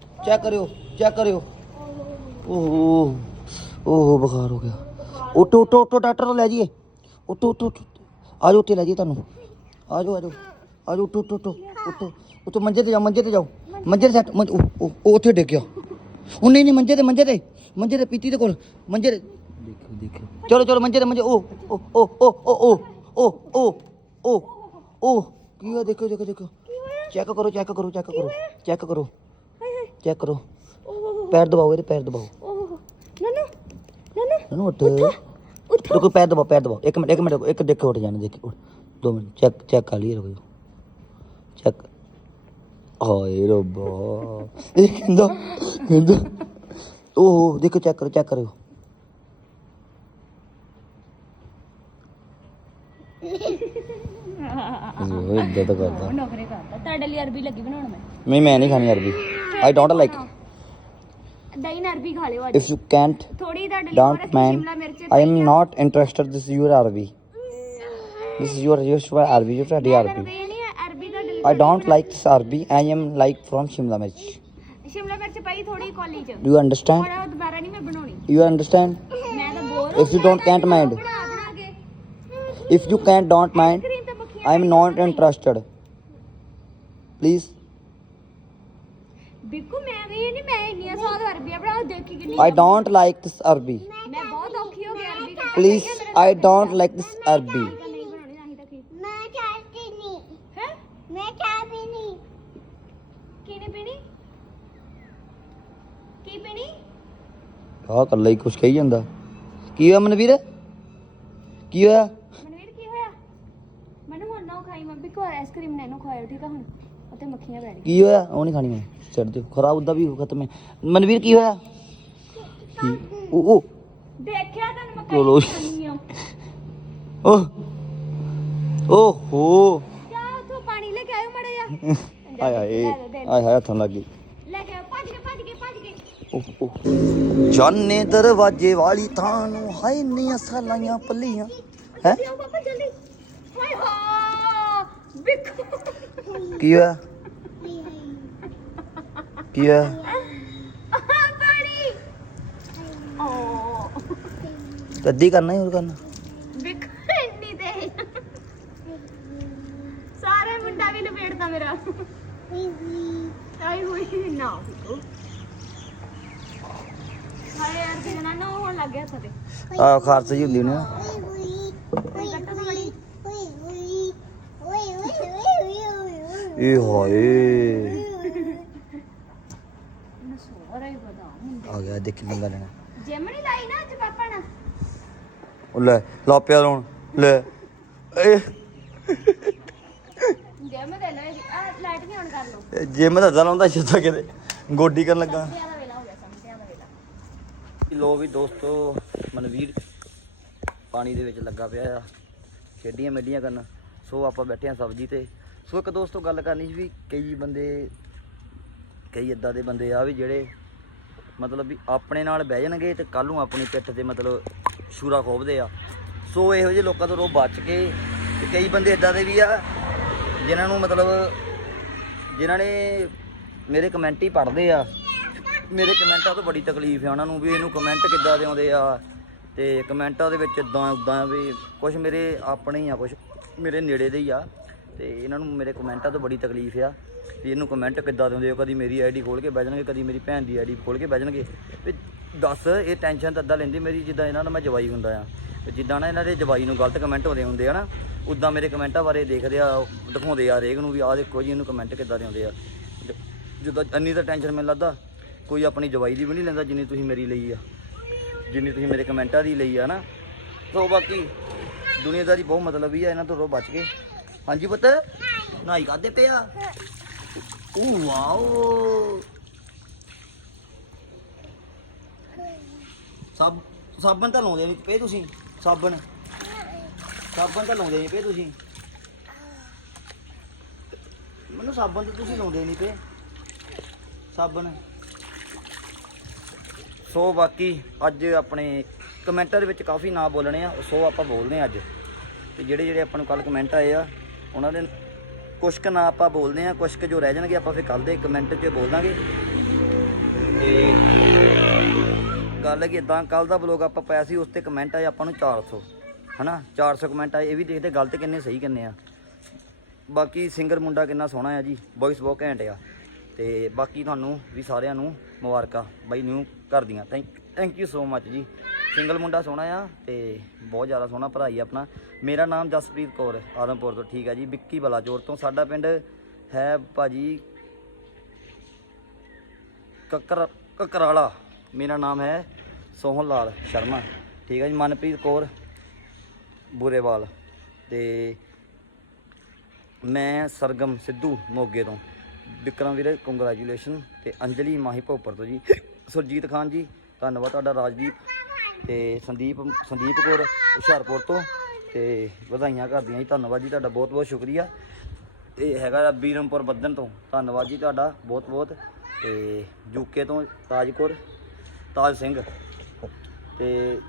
ਚੈੱਕ ਕਰਿਓ ਚੈੱਕ ਕਰਿਓ ਓਹ ਓਹ ਬੁਖਾਰ ਹੋ ਗਿਆ ਉੱਠੋ ਉੱਠੋ ਉੱਠੋ ਡਾਕਟਰ ਤੋਂ ਲੈ ਜਾਈਏ ਉੱਠੋ ਉੱਠੋ ਉੱਠੋ ਆ ਜਾਓ ਉੱਥੇ ਲੈ ਜਾਈਏ ਤੁਹਾਨੂੰ ਆ ਜਾਓ ਆ ਜਾਓ ਆ ਜਾਓ ਉੱਠੋ ਉੱਠੋ ਉੱਠੋ ਉੱਠੋ ਉੱਠੋ ਮੰਜੇ ਤੇ ਜਾਓ ਮੰਜੇ ਤੇ ਜਾਓ ਮੰਜੇ ਤੇ ਸੈੱਟ ਮੰਜ- ਉਹ ਉਹ- ਉਹ ਉੱਥੇ ਡਿੱਗ ਗਿਆ ਉਹ ਨਹੀਂ ਨਹੀਂ ਮੰਜੇ ਤੇ ਮੰਜੇ ਤੇ ਮੰਜੇ ਤੇ ਪੀਤੀ ਦੇ ਕੋਲ ਮੰਜੇ ਤੇ ਦੇਖੋ ਦੇਖੋ ਚਲੋ ਚਲੋ ਮੰਜੇ ਤੇ ਮੰਜੇ ਉਹ ਉਹ ਉਹ ਉਹ ਉਹ ਉਹ ਉਹ ਉਹ ਉਹ ਕੀ ਹੋਇਆ ਦੇਖੋ ਦੇਖੋ ਦੇਖੋ ਚੈੱਕ ਕਰੋ ਚੈੱਕ ਕਰੋ। ਪੈਰ ਦਬਾਓ ਇਹਦੇ ਪੈਰ ਦਬਾਓ। ਓਹ ਨਨੂ ਨਨੂ ਇਹਨੂੰ ਉੱਠ। ਰੁਕੋ ਪੈਰ ਦਬਾਓ ਪੈਰ ਦਬਾਓ। ਇੱਕ ਮਿੰਟ ਇੱਕ ਮਿੰਟ ਰੁਕੋ, ਇੱਕ ਦੇਖ ਉੱਠ ਜਾਣਾ ਦੇਖ ਉੱਠ। ਦੋ ਮਿੰਟ ਚੈੱਕ ਚੈੱਕ ਕਰ ਲਈ ਰੁਕੋ। ਚੈੱਕ। ਹਾਏ ਰੱਬਾ। ਇਹ ਕਹਿੰਦਾ ਕਹਿੰਦਾ ਓਹ ਦੇਖੋ ਚੈੱਕ ਕਰੋ ਚੈੱਕ ਕਰੋ [laughs] ਉਹ ਇੱਦਾਂ ਤਾਂ ਕਰਦਾ ਨੌਕਰੀ ਕਰਦਾ। ਤੁਹਾਡੇ ਲਈ ਅਰਬੀ ਲੱਗੀ ਬਣਾਉਣ ਮੈਂ। ਨਹੀਂ ਮੈਂ ਨਹੀਂ ਖਾਣੀ ਅਰਬੀ। ਆਈ ਡੋਂਟ ਲਾਈਕ ਦਹੀਂ ਨਾਲ ਅਰਬੀ ਖਾ ਲਿਓ ਅੱਜ if you can't ਥੋੜੀ ਤੁਹਾਡੇ ਲਈ don't ਹੋਰ mind ਸ਼ਿਮਲਾ ਮਿਰਚ i am not interested this is your arbi this is your your arbi your study ਤੁਹਾਨੂੰ arbi ਕਹੀ ਨਹੀਂ ਹੈ, ਅਰਬੀ ਦਾ ਡਿਲ i don't like this arbi i am like from shimla mirch Shimla ਮਿਰਚ ਪਈ ਥੋੜੀ ਕੋਲੀ ਚ do you understand ਹੁਣ ਉਹ ਦੁਬਾਰਾ ਨਹੀਂ ਮੈਂ ਬਣਾਉਣੀ you understand ਮੈਂ ਤਾਂ bore if you don't can't mind ਬਣਾ ਬਣਾ ਕੇ if you can't don't mind cream ਤੇ ਮੱਖੀਆਂ i am not interested please ਬਿੱਕੂ ਮੈਂ ਵੀ ਨਹੀਂ ਮੈਂ ਇੰਨੀਆਂ ਸਵਾਦ ਅਰਬੀਆਂ ਬਣਾ ਦੇਖੀ ਕਿੰਨੀ i don't like this arbi. ਮੈਂ ਬਹੁਤ ਔਖੀ ਹੋ ਗਈ ਅਰਬੀ ਖਾਣ please i don't like this arbi. ਤਾਂ ਨਹੀਂ ਬਣਾਉਣੀ ਨਹੀਂ ਤਾਂ ਕੀ। ਮੈਂ ਚਾਹਤੀ ਨਹੀਂ। ਹੈ? ਮੈਂ ਚਾਹ ਵੀ ਨਹੀਂ। ਕਿਹਨੇ ਪੀਣੀ? ਕੀ ਪੀਣੀ? ਆਹ ਕੱਲਾ ਹੀ ਕੁਛ ਕਹੀ ਜਾਂਦਾ। ਕੀ ਹੋਇਆ ਮਨਵੀਰ? ਕੀ ਹੋਇਆ? ਮਨਵੀਰ ਕੀ ਹੋਇਆ? ਮੈਨੂੰ ਹੁਣ ਨਾ ਖਾਈ ਮੈਂ ਬਿੱਕੂ ਆਈਸਕ੍ਰੀਮ ਨੇ ਇਹਨੂੰ ਖਵਾਇਓ ਠੀਕ ਆ ਹੁਣ? ਉੱਤੇ ਮੱਖੀਆਂ ਪੈ ਕੀ ਹੋਇਆ? ਉਹ ਨਹੀਂ ਖਾਣੀ ਮੈਂ। ਛੱਡ ਦਿਓ। ਖਰਾਬ ਉਦਾਂ ਵੀ ਖਤਮ ਹੈ। ਮਨਵੀਰ ਕੀ ਹੋਇਆ? ਕੀ? ਉਹ ਉਹ। ਦੇਖਿਆ ਤੈਨੂੰ ਮੈਂ ਚਲੋ। ਖਾਣੀ ਆ ਓਹ ਓਹੋ। ਜਾ ਉੱਥੋਂ ਪਾਣੀ ਲੈ ਕੇ ਆਇਓ ਮੜਾ ਜਾ ਆਏ ਲਓ। ਆਏ ਹਾਏ ਹੱਥੋਂ ਲੱਗ ਲੈ ਕੇ ਭੱਜ ਕੇ ਭੱਜ ਕੇ ਭੱਜ ਕੇ ਜਾਨੇ ਦਰਵਾਜੇ ਵਾਲੀ ਥਾਂ ਨੂੰ ਹਾਏ ਨੀਆਂ ਸਾਲਾਈਆਂ ਪੱਲੀਆਂ। ਹੈ ਪਾਪਾ ਜਲਦੀ ਹਾਏ ਹਾ ਬਿੱਕੂ ਕੀ ਹੋਇਆ? ਕੀ ਹੋਇਆ? ਪਾਣੀ ਤੇ ਅੱਧੀ ਕਰਨਾ ਹੀ ਹੋਰ ਕਰਨਾ। ਵੇਖ ਇੰਨੀ ਤੇ ਸਾਰੇ ਮੁੰਡਾ ਵੀ ਲਪੇੜਦਾ ਮੇਰਾ। ਆਈ ਹੋਈ ਨਾ ਹਾਏ ਯਾਰ ਨਾ ਹੋਣ ਲੱਗ ਗਿਆ ਸਾਡੇ ਆ ਖਾਰਸ ਜੀ ਹੁੰਦੀ ਨੇ ਨਾ ਕੱਟੋ ਤਾਂ ਮੜੀ ਇਹ ਹਾਏ। ਆ ਗਿਆ ਦੇਖੀ ਮੰਗਾ ਲੈਣਾ ਜਿਮ ਨਹੀਂ ਲਾਈ ਨਾ ਅੱਜ ਪਾਪਾ ਨਾਲ। ਉਹ ਲੈ ਲਾਪਿਆ ਲਾਉਣ ਲੈ। ਇਹ ਜਿਮ ਦੇ ਲੈ ਆ ਲਾਈਟ ਨਹੀਂ ਆਨ ਕਰ ਲਓ। ਜਿਮ ਦਾ ਦਲ ਜਿੱਦਾਂ ਕਿਤੇ ਗੋਡੀ ਕਰਨ ਲੱਗਾ। ਸੰਧਿਆ ਦਾ ਵੇਲਾ ਹੋ ਗਿਆ ਸੰਧਿਆ ਦਾ ਵੇਲਾ। ਲੋ ਵੀ ਦੋਸਤੋ ਮਨਵੀਰ ਪਾਣੀ ਦੇ ਵਿੱਚ ਲੱਗਾ ਪਿਆ ਆ। ਖੇਡੀਆਂ ਮੇਡੀਆਂ ਕਰਨ। ਸੋ ਆਪਾਂ ਬੈਠੇ ਆ ਸਬਜ਼ੀ ਤੇ। ਸੋ ਇੱਕ ਦੋਸਤੋ ਗੱਲ ਕਰਨੀ ਸੀ ਵੀ ਕਈ ਬੰਦੇ, ਕਈ ਇਦਾਂ ਦੇ ਬੰਦੇ ਆ ਵੀ ਜਿਹੜੇ ਮਤਲਬ ਵੀ ਆਪਣੇ ਨਾਲ ਬਹਿ ਜਾਣਗੇ ਤੇ ਕੱਲ ਨੂੰ ਆਪਣੀ ਪਿੱਠ ਤੇ ਮਤਲਬ ਸ਼ੂਰਾ ਖੋਬਦੇ ਆ। ਸੋ ਇਹੋ ਜਿਹੇ ਲੋਕਾਂ ਤੋਂ ਰੋ ਬਚ ਕੇ ਤੇ ਕਈ ਬੰਦੇ ਇਦਾਂ ਦੇ ਵੀ ਆ ਜਿਨ੍ਹਾਂ ਨੂੰ ਮਤਲਬ ਜਿਨ੍ਹਾਂ ਨੇ ਮੇਰੇ ਕਮੈਂਟ ਹੀ ਪੜ੍ਹਦੇ ਆ। ਮੇਰੇ ਕਮੈਂਟਾਂ ਤੋਂ ਬੜੀ ਤਕਲੀਫ ਆ ਉਹਨਾਂ ਨੂੰ ਵੀ ਇਹਨੂੰ ਕਮੈਂਟ ਕਿੱਦਾਂ ਦੇ ਆਉਂਦੇ ਆ ਤੇ ਕਮੈਂਟਾਂ ਦੇ ਵਿੱਚ ਇਦਾਂ ਉਦਾਂ ਵੀ ਕੁਝ ਮੇਰੇ ਆਪਣੇ ਹੀ ਆ ਕੁਝ ਮੇਰੇ ਨੇੜੇ ਦੇ ਹੀ ਆ। ਤੇ ਇਹਨਾਂ ਨੂੰ ਮੇਰੇ ਕਮੈਂਟਾਂ ਤੋਂ ਬੜੀ ਤਕਲੀਫ ਆ ਵੀ ਇਹਨੂੰ ਕਮੈਂਟ ਕਿੱਦਾਂ ਦਿੰਦੇ ਹੋ ਕਦੀ ਮੇਰੀ ਆਈਡੀ ਖੋਲ ਕੇ ਬਹਿ ਜਾਣਗੇ, ਕਦੀ ਮੇਰੀ ਭੈਣ ਦੀ ਆਈਡੀ ਖੋਲ ਕੇ ਬਹਿ ਜਾਣਗੇ। ਵੀ ਦੱਸ, ਇਹ ਟੈਨਸ਼ਨ ਤਾਂ ਅੱਧਾ ਲੈਂਦੀ ਮੇਰੀ, ਜਿੱਦਾਂ ਇਹਨਾਂ ਦਾ ਮੈਂ ਜਵਾਈ ਹੁੰਦਾ ਆ। ਜਿੱਦਾਂ ਨਾ ਇਹਨਾਂ ਦੇ ਜਵਾਈ ਨੂੰ ਗਲਤ ਕਮੈਂਟ ਆਉਂਦੇ ਹੁੰਦੇ ਆ ਨਾ, ਉਦਾਂ ਮੇਰੇ ਕਮੈਂਟਾਂ ਬਾਰੇ ਦੇਖਦੇ ਆ, ਦਿਖਾਉਂਦੇ ਆ ਹਰੇਕ ਨੂੰ ਵੀ ਆਹ ਦੇਖੋ ਜੀ, ਇਹਨੂੰ ਕਮੈਂਟ ਕਿੱਦਾਂ ਦੇ ਆ। ਜ- ਜਿੱਦਾਂ ਇੰਨੀ ਤਾਂ ਟੈਨਸ਼ਨ ਮੈਨੂੰ ਲੱਗਦਾ, ਕੋਈ ਆਪਣੀ ਜਵਾਈ ਦੀ ਵੀ ਨਹੀਂ ਲੈਂਦਾ ਜਿੰਨੀ ਤੁਸੀਂ ਮੇਰੀ ਲਈ ਆ। ਜਿੰਨੀ ਤੁਸੀਂ ਮੇਰੇ ਕਮੈਂਟਾਂ ਦੀ ਲਈ ਆ ਨਾ। ਸੋ ਬਾਕੀ, ਦੁਨੀਆਦਾਰੀ ਬਹੁਤ ਮਤਲਬ ਹੀ ਆ, ਇਹਨਾਂ ਤੋਂ ਬਚ ਕੇ। ਹਾਂਜੀ ਪੁੱਤ ਨਾਈ ਕਾਦੇ ਪਿਆ ਓ ਵਾਓ। ਸਭ ਸਾਬਣ ਤਾਂ ਲਾਉਂਦੇ ਨਹੀਂ ਪਏ ਤੁਸੀਂ, ਸਾਬਣ। ਸਾਬਣ ਤਾਂ ਲਾਉਂਦੇ ਨਹੀਂ ਪਏ ਤੁਸੀਂ। ਮੈਨੂੰ ਸਾਬਣ ਤਾਂ ਤੁਸੀਂ ਲਾਉਂਦੇ ਨਹੀਂ ਪਏ। ਸਾਬਣ। ਸੋ ਬਾਕੀ ਅੱਜ ਆਪਣੇ ਕਮੈਂਟਾਂ ਦੇ ਵਿੱਚ ਕਾਫੀ ਨਾ ਬੋਲਣੇ ਆ, ਸੋ ਆਪਾਂ ਬੋਲਦੇ ਆ ਅੱਜ। ਤੇ ਜਿਹੜੇ ਜਿਹੜੇ ਆਪਾਂ ਨੂੰ ਕੱਲ ਕਮੈਂਟ ਆਏ ਆ ਉਹਨਾਂ ਦੇ ਕੁਛ ਕੁ ਨਾ ਆਪਾਂ ਬੋਲਦੇ ਆ ਕੁਛ ਕੁ ਜੋ ਰਹਿ ਜਾਣਗੇ, ਆਪਾਂ ਫਿਰ ਕੱਲ ਦੇ ਕਮੈਂਟ 'ਚ ਬੋਲ ਦਾਂਗੇ। ਤੇ ਗੱਲ ਕਿ ਇਦਾਂ ਕੱਲ ਦਾ ਬਲੌਗ ਆਪਾਂ ਪਾਇਆ ਸੀ, ਉਸ ਤੇ ਕਮੈਂਟ ਆਏ ਆਪਾਂ ਨੂੰ 400 ਹਨਾ? 400 ਕਮੈਂਟ ਆਏ, ਇਹ ਵੀ ਦੇਖਦੇ ਗਲਤ ਕਿੰਨੇ, ਸਹੀ ਕਿੰਨੇ ਆ। ਬਾਕੀ ਸਿੰਗਰ ਮੁੰਡਾ ਕਿੰਨਾ ਸੋਹਣਾ ਆ ਜੀ ਵੌਇਸ ਬਹੁਤ ਘੈਂਟ ਆ। ਤੇ ਬਾਕੀ ਤੁਹਾਨੂੰ ਵੀ ਸਾਰਿਆਂ ਨੂੰ ਮੁਬਾਰਕਾਂ, ਬਾਈ ਨਿਊ ਕਰਦੀਆਂ thank thank you so much ਜੀ। ਸਿੰਗਲ ਮੁੰਡਾ ਸੋਹਣਾ ਆ ਤੇ ਬਹੁਤ ਜ਼ਿਆਦਾ ਸੋਹਣਾ ਭਰਾ ਹੀ ਆਪਣਾ। ਮੇਰਾ ਨਾਮ ਜਸਪ੍ਰੀਤ ਕੌਰ, ਆਦਮਪੁਰ ਤੋਂ, ਠੀਕ ਆ ਜੀ, ਵਿੱਕੀ ਬਲਾਚੌਰ ਤੋਂ। ਸਾਡਾ ਪਿੰਡ ਹੈ ਭਾਜੀ ਕਕਰ, ਕਕਰਾਲਾ। ਮੇਰਾ ਨਾਮ ਹੈ ਸੋਹਨ ਲਾਲ ਸ਼ਰਮਾ, ਠੀਕ ਆ ਜੀ, ਮਨਪ੍ਰੀਤ ਕੌਰ ਬੁਰੇਵਾਲ। ਤੇ ਮੈਂ ਸਰਗਮ ਸਿੱਧੂ ਮੋਗੇ ਤੋਂ। ਵਿਕਰਮ ਵੀਰੇ ਕੰਗ੍ਰੈਚੁਲੇਸ਼ਨ ਤੇ ਅੰਜਲੀ ਮਾਹੀ ਭੋਪਰ ਤੋਂ ਜੀ। ਸੁਰਜੀਤ ਖਾਨ ਜੀ, ਧੰਨਵਾਦ ਤੁਹਾਡਾ ਰਾਜਦੀਪ। ਤੇ ਸੰਦੀਪ ਸੰਦੀਪ ਕੌਰ ਹੁਸ਼ਿਆਰਪੁਰ ਤੋਂ। ਤੇ ਵਧਾਈਆਂ ਕਰਦੀਆਂ ਜੀ, ਧੰਨਵਾਦ ਜੀ ਤੁਹਾਡਾ ਬਹੁਤ ਬਹੁਤ ਸ਼ੁਕਰੀਆ। ਤੇ ਹੈਗਾ ਬੀਰਮਪੁਰ ਬੱਦਨ ਤੋਂ। ਧੰਨਵਾਦ ਜੀ ਤੁਹਾਡਾ ਬਹੁਤ ਬਹੁਤ ਤੇ ਯੂਕੇ ਤੋਂ ਤਾਜਕੌਰ, ਤਾਜ ਸਿੰਘ। ਤੇ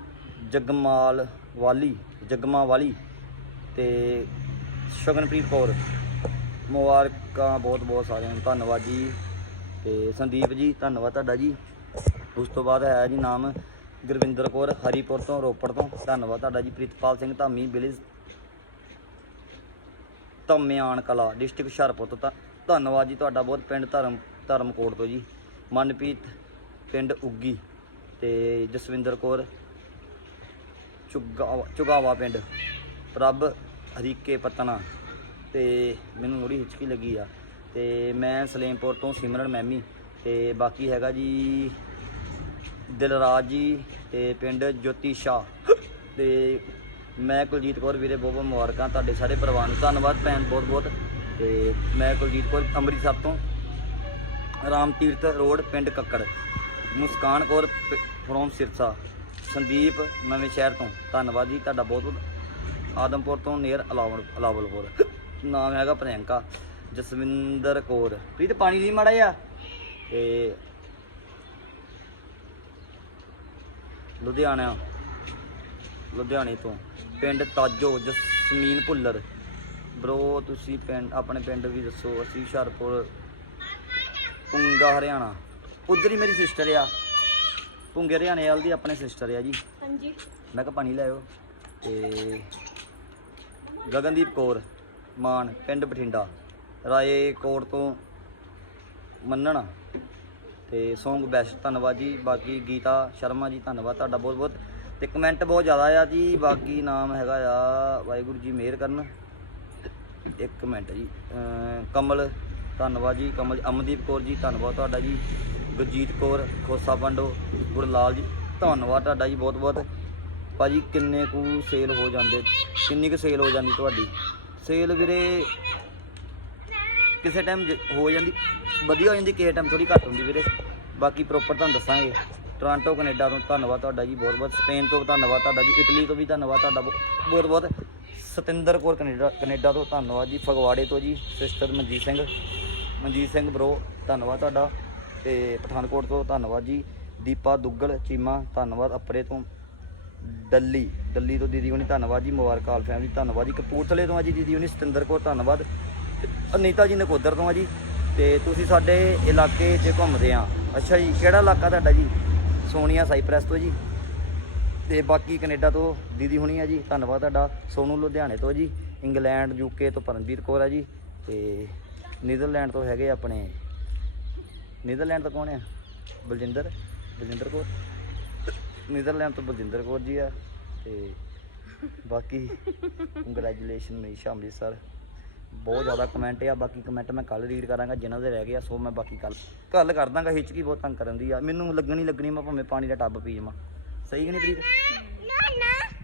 ਜਗਮਾਲ ਵਾਲੀ ਜਗਮਾ ਵਾਲੀ ਤੇ ਸ਼ਗਨਪ੍ਰੀਤ ਕੌਰ। ਮੁਬਾਰਕਾਂ ਬਹੁਤ ਬਹੁਤ ਸਾਰਿਆਂ ਨੂੰ, ਧੰਨਵਾਦ ਜੀ। ਤੇ ਸੰਦੀਪ ਜੀ, ਧੰਨਵਾਦ ਤੁਹਾਡਾ ਜੀ। ਉਸ ਤੋਂ ਬਾਅਦ ਹੈ ਜੀ ਨਾਮ ਗੁਰਵਿੰਦਰ ਕੌਰ, ਹਰੀਪੁਰ ਤੋਂ, ਰੋਪੜ ਤੋਂ। ਧੰਨਵਾਦ ਤੁਹਾਡਾ ਜੀ। ਪ੍ਰਿਤਪਾਲ ਸਿੰਘ ਧਾਮੀ ਵਿਲੇਜ ਧਮਿਆਣ ਕਲਾ, ਡਿਸਟ੍ਰਿਕਟ ਹੁਸ਼ਿਆਰਪੁਰ ਤੋਂ ਧੰ- ਧੰਨਵਾਦ ਜੀ ਤੁਹਾਡਾ ਬਹੁਤ। ਪਿੰਡ ਧਰਮ, ਧਰਮਕੋਟ ਤੋਂ ਜੀ। ਮਨਪ੍ਰੀਤ ਪਿੰਡ ਉੱਗੀ ਤੇ ਜਸਵਿੰਦਰ ਕੌਰ ਚੁਗਾਵਾ ਚੁਗਾਵਾ ਪਿੰਡ। ਪ੍ਰਭ ਹਰੀਕੇ ਪਤਨਾ ਤੇ ਮੈਨੂੰ ਥੋੜੀ ਹਿਚਕੀ ਲੱਗੀ ਆ। ਤੇ ਮੈਂ ਸਲੇਮਪੁਰ ਤੋਂ ਸਿਮਰਨ ਮੈਮੀ ਤੇ ਬਾਕੀ ਹੈਗਾ ਜੀ ਦਿਲਰਾਜ ਜੀ ਤੇ ਪਿੰਡ ਜੋਤੀ ਸ਼ਾਹ। ਤੇ ਮੈਂ ਕੁਲਜੀਤ ਕੌਰ ਵੀਰੇ ਬਹੁਤ ਬਹੁਤ ਮੁਬਾਰਕਾਂ ਤੁਹਾਡੇ ਸਾਰੇ ਪਰਿਵਾਰ ਨੂੰ। ਧੰਨਵਾਦ ਭੈਣ, ਬਹੁਤ ਬਹੁਤ। ਤੇ ਮੈਂ ਕੁਲਜੀਤ ਕੌਰ ਅੰਮ੍ਰਿਤਸਰ ਤੋਂ। ਰਾਮ ਤੀਰਥ ਰੋਡ, ਪਿੰਡ ਕੱਕੜ। ਮੁਸਕਾਨ ਕੌਰ ਫਰੋਮ ਸਿਰਸਾ। ਸੰਦੀਪ ਨਵੇਂ ਸ਼ਹਿਰ ਤੋਂ। ਧੰਨਵਾਦ ਜੀ ਤੁਹਾਡਾ ਬਹੁਤ ਬਹੁਤ। ਆਦਮਪੁਰ ਤੋਂ ਨੀਅਰ ਅਲਾਵਲ ਅਲਾਵਲਪੁਰ। ਨਾਮ ਹੈਗਾ ਪ੍ਰਿਯੰਕਾ। ਜਸਵਿੰਦਰ ਕੌਰ। ਪ੍ਰੀਤ, ਪਾਣੀ ਦੀ ਮਾੜਾ ਆ ਤੇ ਲੁਧਿਆਣਾ ਲੁਧਿਆਣੇ ਤੋਂ। ਪਿੰਡ ਤਾਜੋ ਜਸਮੀਨ ਭੁੱਲਰ। ਬ్రో ਤੁਸੀਂ ਪਿੰਡ ਆਪਣੇ ਪਿੰਡ ਵੀ ਦੱਸੋ ਅਸੀਂ ਹੁਸ਼ਿਆਰਪੁਰ ਪੁੰਗਾ ਹਰਿਆਣਾ। ਉਧਰ ਹੀ ਮੇਰੀ ਸਿਸਟਰ ਆ। ਭੁੰਗੇ ਹਰਿਆਣੇ ਵਾਲ ਦੀ ਆਪਣੇ ਸਿਸਟਰ ਆ ਜੀ। ਹਾਂਜੀ। ਮੈਂ ਕਿਹਾ ਪਾਣੀ ਲਿਆਓ ਤੇ ਗਗਨਦੀਪ ਕੌਰ ਮਾਨ ਪਿੰਡ ਬਠਿੰਡਾ। ਰਾਏ ਕੋਟ ਤੋਂ ਮੰਨਣ। ਤੇ ਸੌਂਗ ਬੈਸਟ ਧੰਨਵਾਦ ਜੀ, ਬਾਕੀ ਗੀਤਾ ਸ਼ਰਮਾ ਜੀ, ਧੰਨਵਾਦ ਤੁਹਾਡਾ ਬਹੁਤ ਬਹੁਤ ਤੇ ਕਮੈਂਟ ਬਹੁਤ ਜ਼ਿਆਦਾ ਆ ਜੀ, ਬਾਕੀ ਨਾਮ ਹੈਗਾ ਆ ਵਾਹਿਗੁਰੂ ਜੀ ਮਿਹਰ ਕਰਨ। ਇੱਕ ਮਿੰਟ ਜੀ ਕਮਲ, ਧੰਨਵਾਦ ਜੀ, ਕਮਲ, ਅਮਨਦੀਪ ਕੌਰ ਜੀ, ਧੰਨਵਾਦ ਤੁਹਾਡਾ ਜੀ, ਗੁਰਜੀਤ ਕੌਰ, ਖੋਸਾ ਪੰਡੋ, ਗੁਰਲਾਲ ਜੀ, ਧੰਨਵਾਦ ਤੁਹਾਡਾ ਜੀ ਬਹੁਤ ਬਹੁਤ। ਭਾਜੀ ਕਿੰਨੇ ਕੁ ਸੇਲ ਹੋ ਜਾਂਦੇ, ਕਿੰਨੀ ਕੁ ਸੇਲ ਹੋ ਜਾਂਦੀ ਤੁਹਾਡੀ? ਸੇਲ ਵੀਰੇ ਕਿਸੇ ਟਾਈਮ ਹੋ ਜਾਂਦੀ, ਵਧੀਆ ਹੋ ਜਾਂਦੀ, ਕਿਸੇ ਟਾਈਮ ਥੋੜੀ ਘੱਟ ਹੁੰਦੀ ਵੀਰੇ। ਬਾਕੀ ਪ੍ਰੋਪਰ ਤੁਹਾਨੂੰ ਦੱਸਾਂਗੇ। ਟੋਰਾਂਟੋ ਕੈਨੇਡਾ ਤੋਂ ਧੰਨਵਾਦ ਤੁਹਾਡਾ ਜੀ ਬਹੁਤ ਬਹੁਤ। ਸਪੇਨ ਤੋਂ ਧੰਨਵਾਦ ਤੁਹਾਡਾ ਜੀ। ਇਟਲੀ ਤੋਂ ਵੀ ਧੰਨਵਾਦ ਤੁਹਾਡਾ ਬਹੁਤ ਬਹੁਤ ਸਤਿੰਦਰ ਕੌਰ ਕੈਨੇਡਾ ਕੈਨੇਡਾ ਤੋਂ ਧੰਨਵਾਦ ਜੀ। ਫਗਵਾੜੇ ਤੋਂ ਜੀ ਸਿਸਟਰ ਮਨਜੀਤ ਸਿੰਘ। ਮਨਜੀਤ ਸਿੰਘ ਬ్రో ਧੰਨਵਾਦ ਤੁਹਾਡਾ। ਤੇ ਪਠਾਨਕੋਟ ਤੋਂ ਧੰਨਵਾਦ ਜੀ। ਦੀਪਾ ਦੁੱਗਲ, ਚੀਮਾ, ਧੰਨਵਾਦ ਅਪਰੇ ਤੋਂ। ਦਿੱਲੀ ਦਿੱਲੀ ਤੋਂ ਦੀਦੀ ਹੁਣੀ ਧੰਨਵਾਦ ਜੀ। ਮੁਬਾਰਕਾਲ ਫੈਮਿਲੀ ਧੰਨਵਾਦ ਜੀ। ਕਪੂਰਥਲੇ ਤੋਂ ਆ ਜੀ ਦੀਦੀ ਹੁਣੀ। ਸਤਿੰਦਰ ਕੌਰ, ਧੰਨਵਾਦ। ਤੇ ਅਨੀਤਾ ਜੀ ਨਕੋਦਰ ਤੋਂ ਆ ਜੀ। ਤੇ ਤੁਸੀਂ ਸਾਡੇ ਇਲਾਕੇ 'ਚ ਘੁੰਮਦੇ ਆ। ਅੱਛਾ ਜੀ, ਕਿਹੜਾ ਇਲਾਕਾ ਤੁਹਾਡਾ ਜੀ? ਸੋਨੀਆ ਸਾਈਪ੍ਰੈਸ ਤੋਂ ਜੀ। ਤੇ ਬਾਕੀ ਕੈਨੇਡਾ ਤੋਂ ਦੀਦੀ ਹੁਣੀ ਆ ਜੀ। ਧੰਨਵਾਦ ਤੁਹਾਡਾ। ਸੋਨੂ ਲੁਧਿਆਣੇ ਤੋਂ ਜੀ। ਇੰਗਲੈਂਡ, ਯੂਕੇ ਤੋਂ ਪਰਮਜੀਤ ਕੌਰ ਆ ਜੀ। ਤੇ ਨੀਦਰਲੈਂਡ ਤੋਂ ਹੈਗੇ ਆਪਣੇ, ਨੀਦਰਲੈਂਡ ਤੋਂ ਕੌਣ ਆ? ਬਲਜਿੰਦਰ ਬਲਜਿੰਦਰ ਕੌਰ। ਨੀਦਰਲੈਂਡ ਤੋਂ ਬਲਜਿੰਦਰ ਕੌਰ ਜੀ ਆ। ਤੇ ਬਾਕੀ ਕੰਗ੍ਰੈਚੁਲੇਸ਼ਨ ਮਨੀਸ਼ਾ ਅੰਮ੍ਰਿਤਸਰ ਬਹੁਤ ਜ਼ਿਆਦਾ ਕਮੈਂਟ ਆ, ਬਾਕੀ ਕਮੈਂਟ ਮੈਂ ਕੱਲ ਰੀਡ ਕਰਾਂਗਾ, ਜਿਨ੍ਹਾਂ ਦੇ ਰਹਿ ਗਏ ਆ, ਸੋ ਮੈਂ ਬਾਕੀ ਕੱਲ ਕੱਲ ਕਰ ਦਾਂਗਾ ਹਿਚਕੀ ਬਹੁਤ ਤੰਗ ਕਰਨ ਦੀ ਆ। ਮੈਨੂੰ ਲੱਗਣੀ ਲੱਗਣੀ ਮੈਂ ਭਾਵੇਂ ਪਾਣੀ ਦਾ ਟੱਬ ਪੀ ਜਾਵਾਂ। ਸਹੀ ਕਿ ਨਹੀਂ ਪ੍ਰੀਤ? ਨਾ ਨਾ।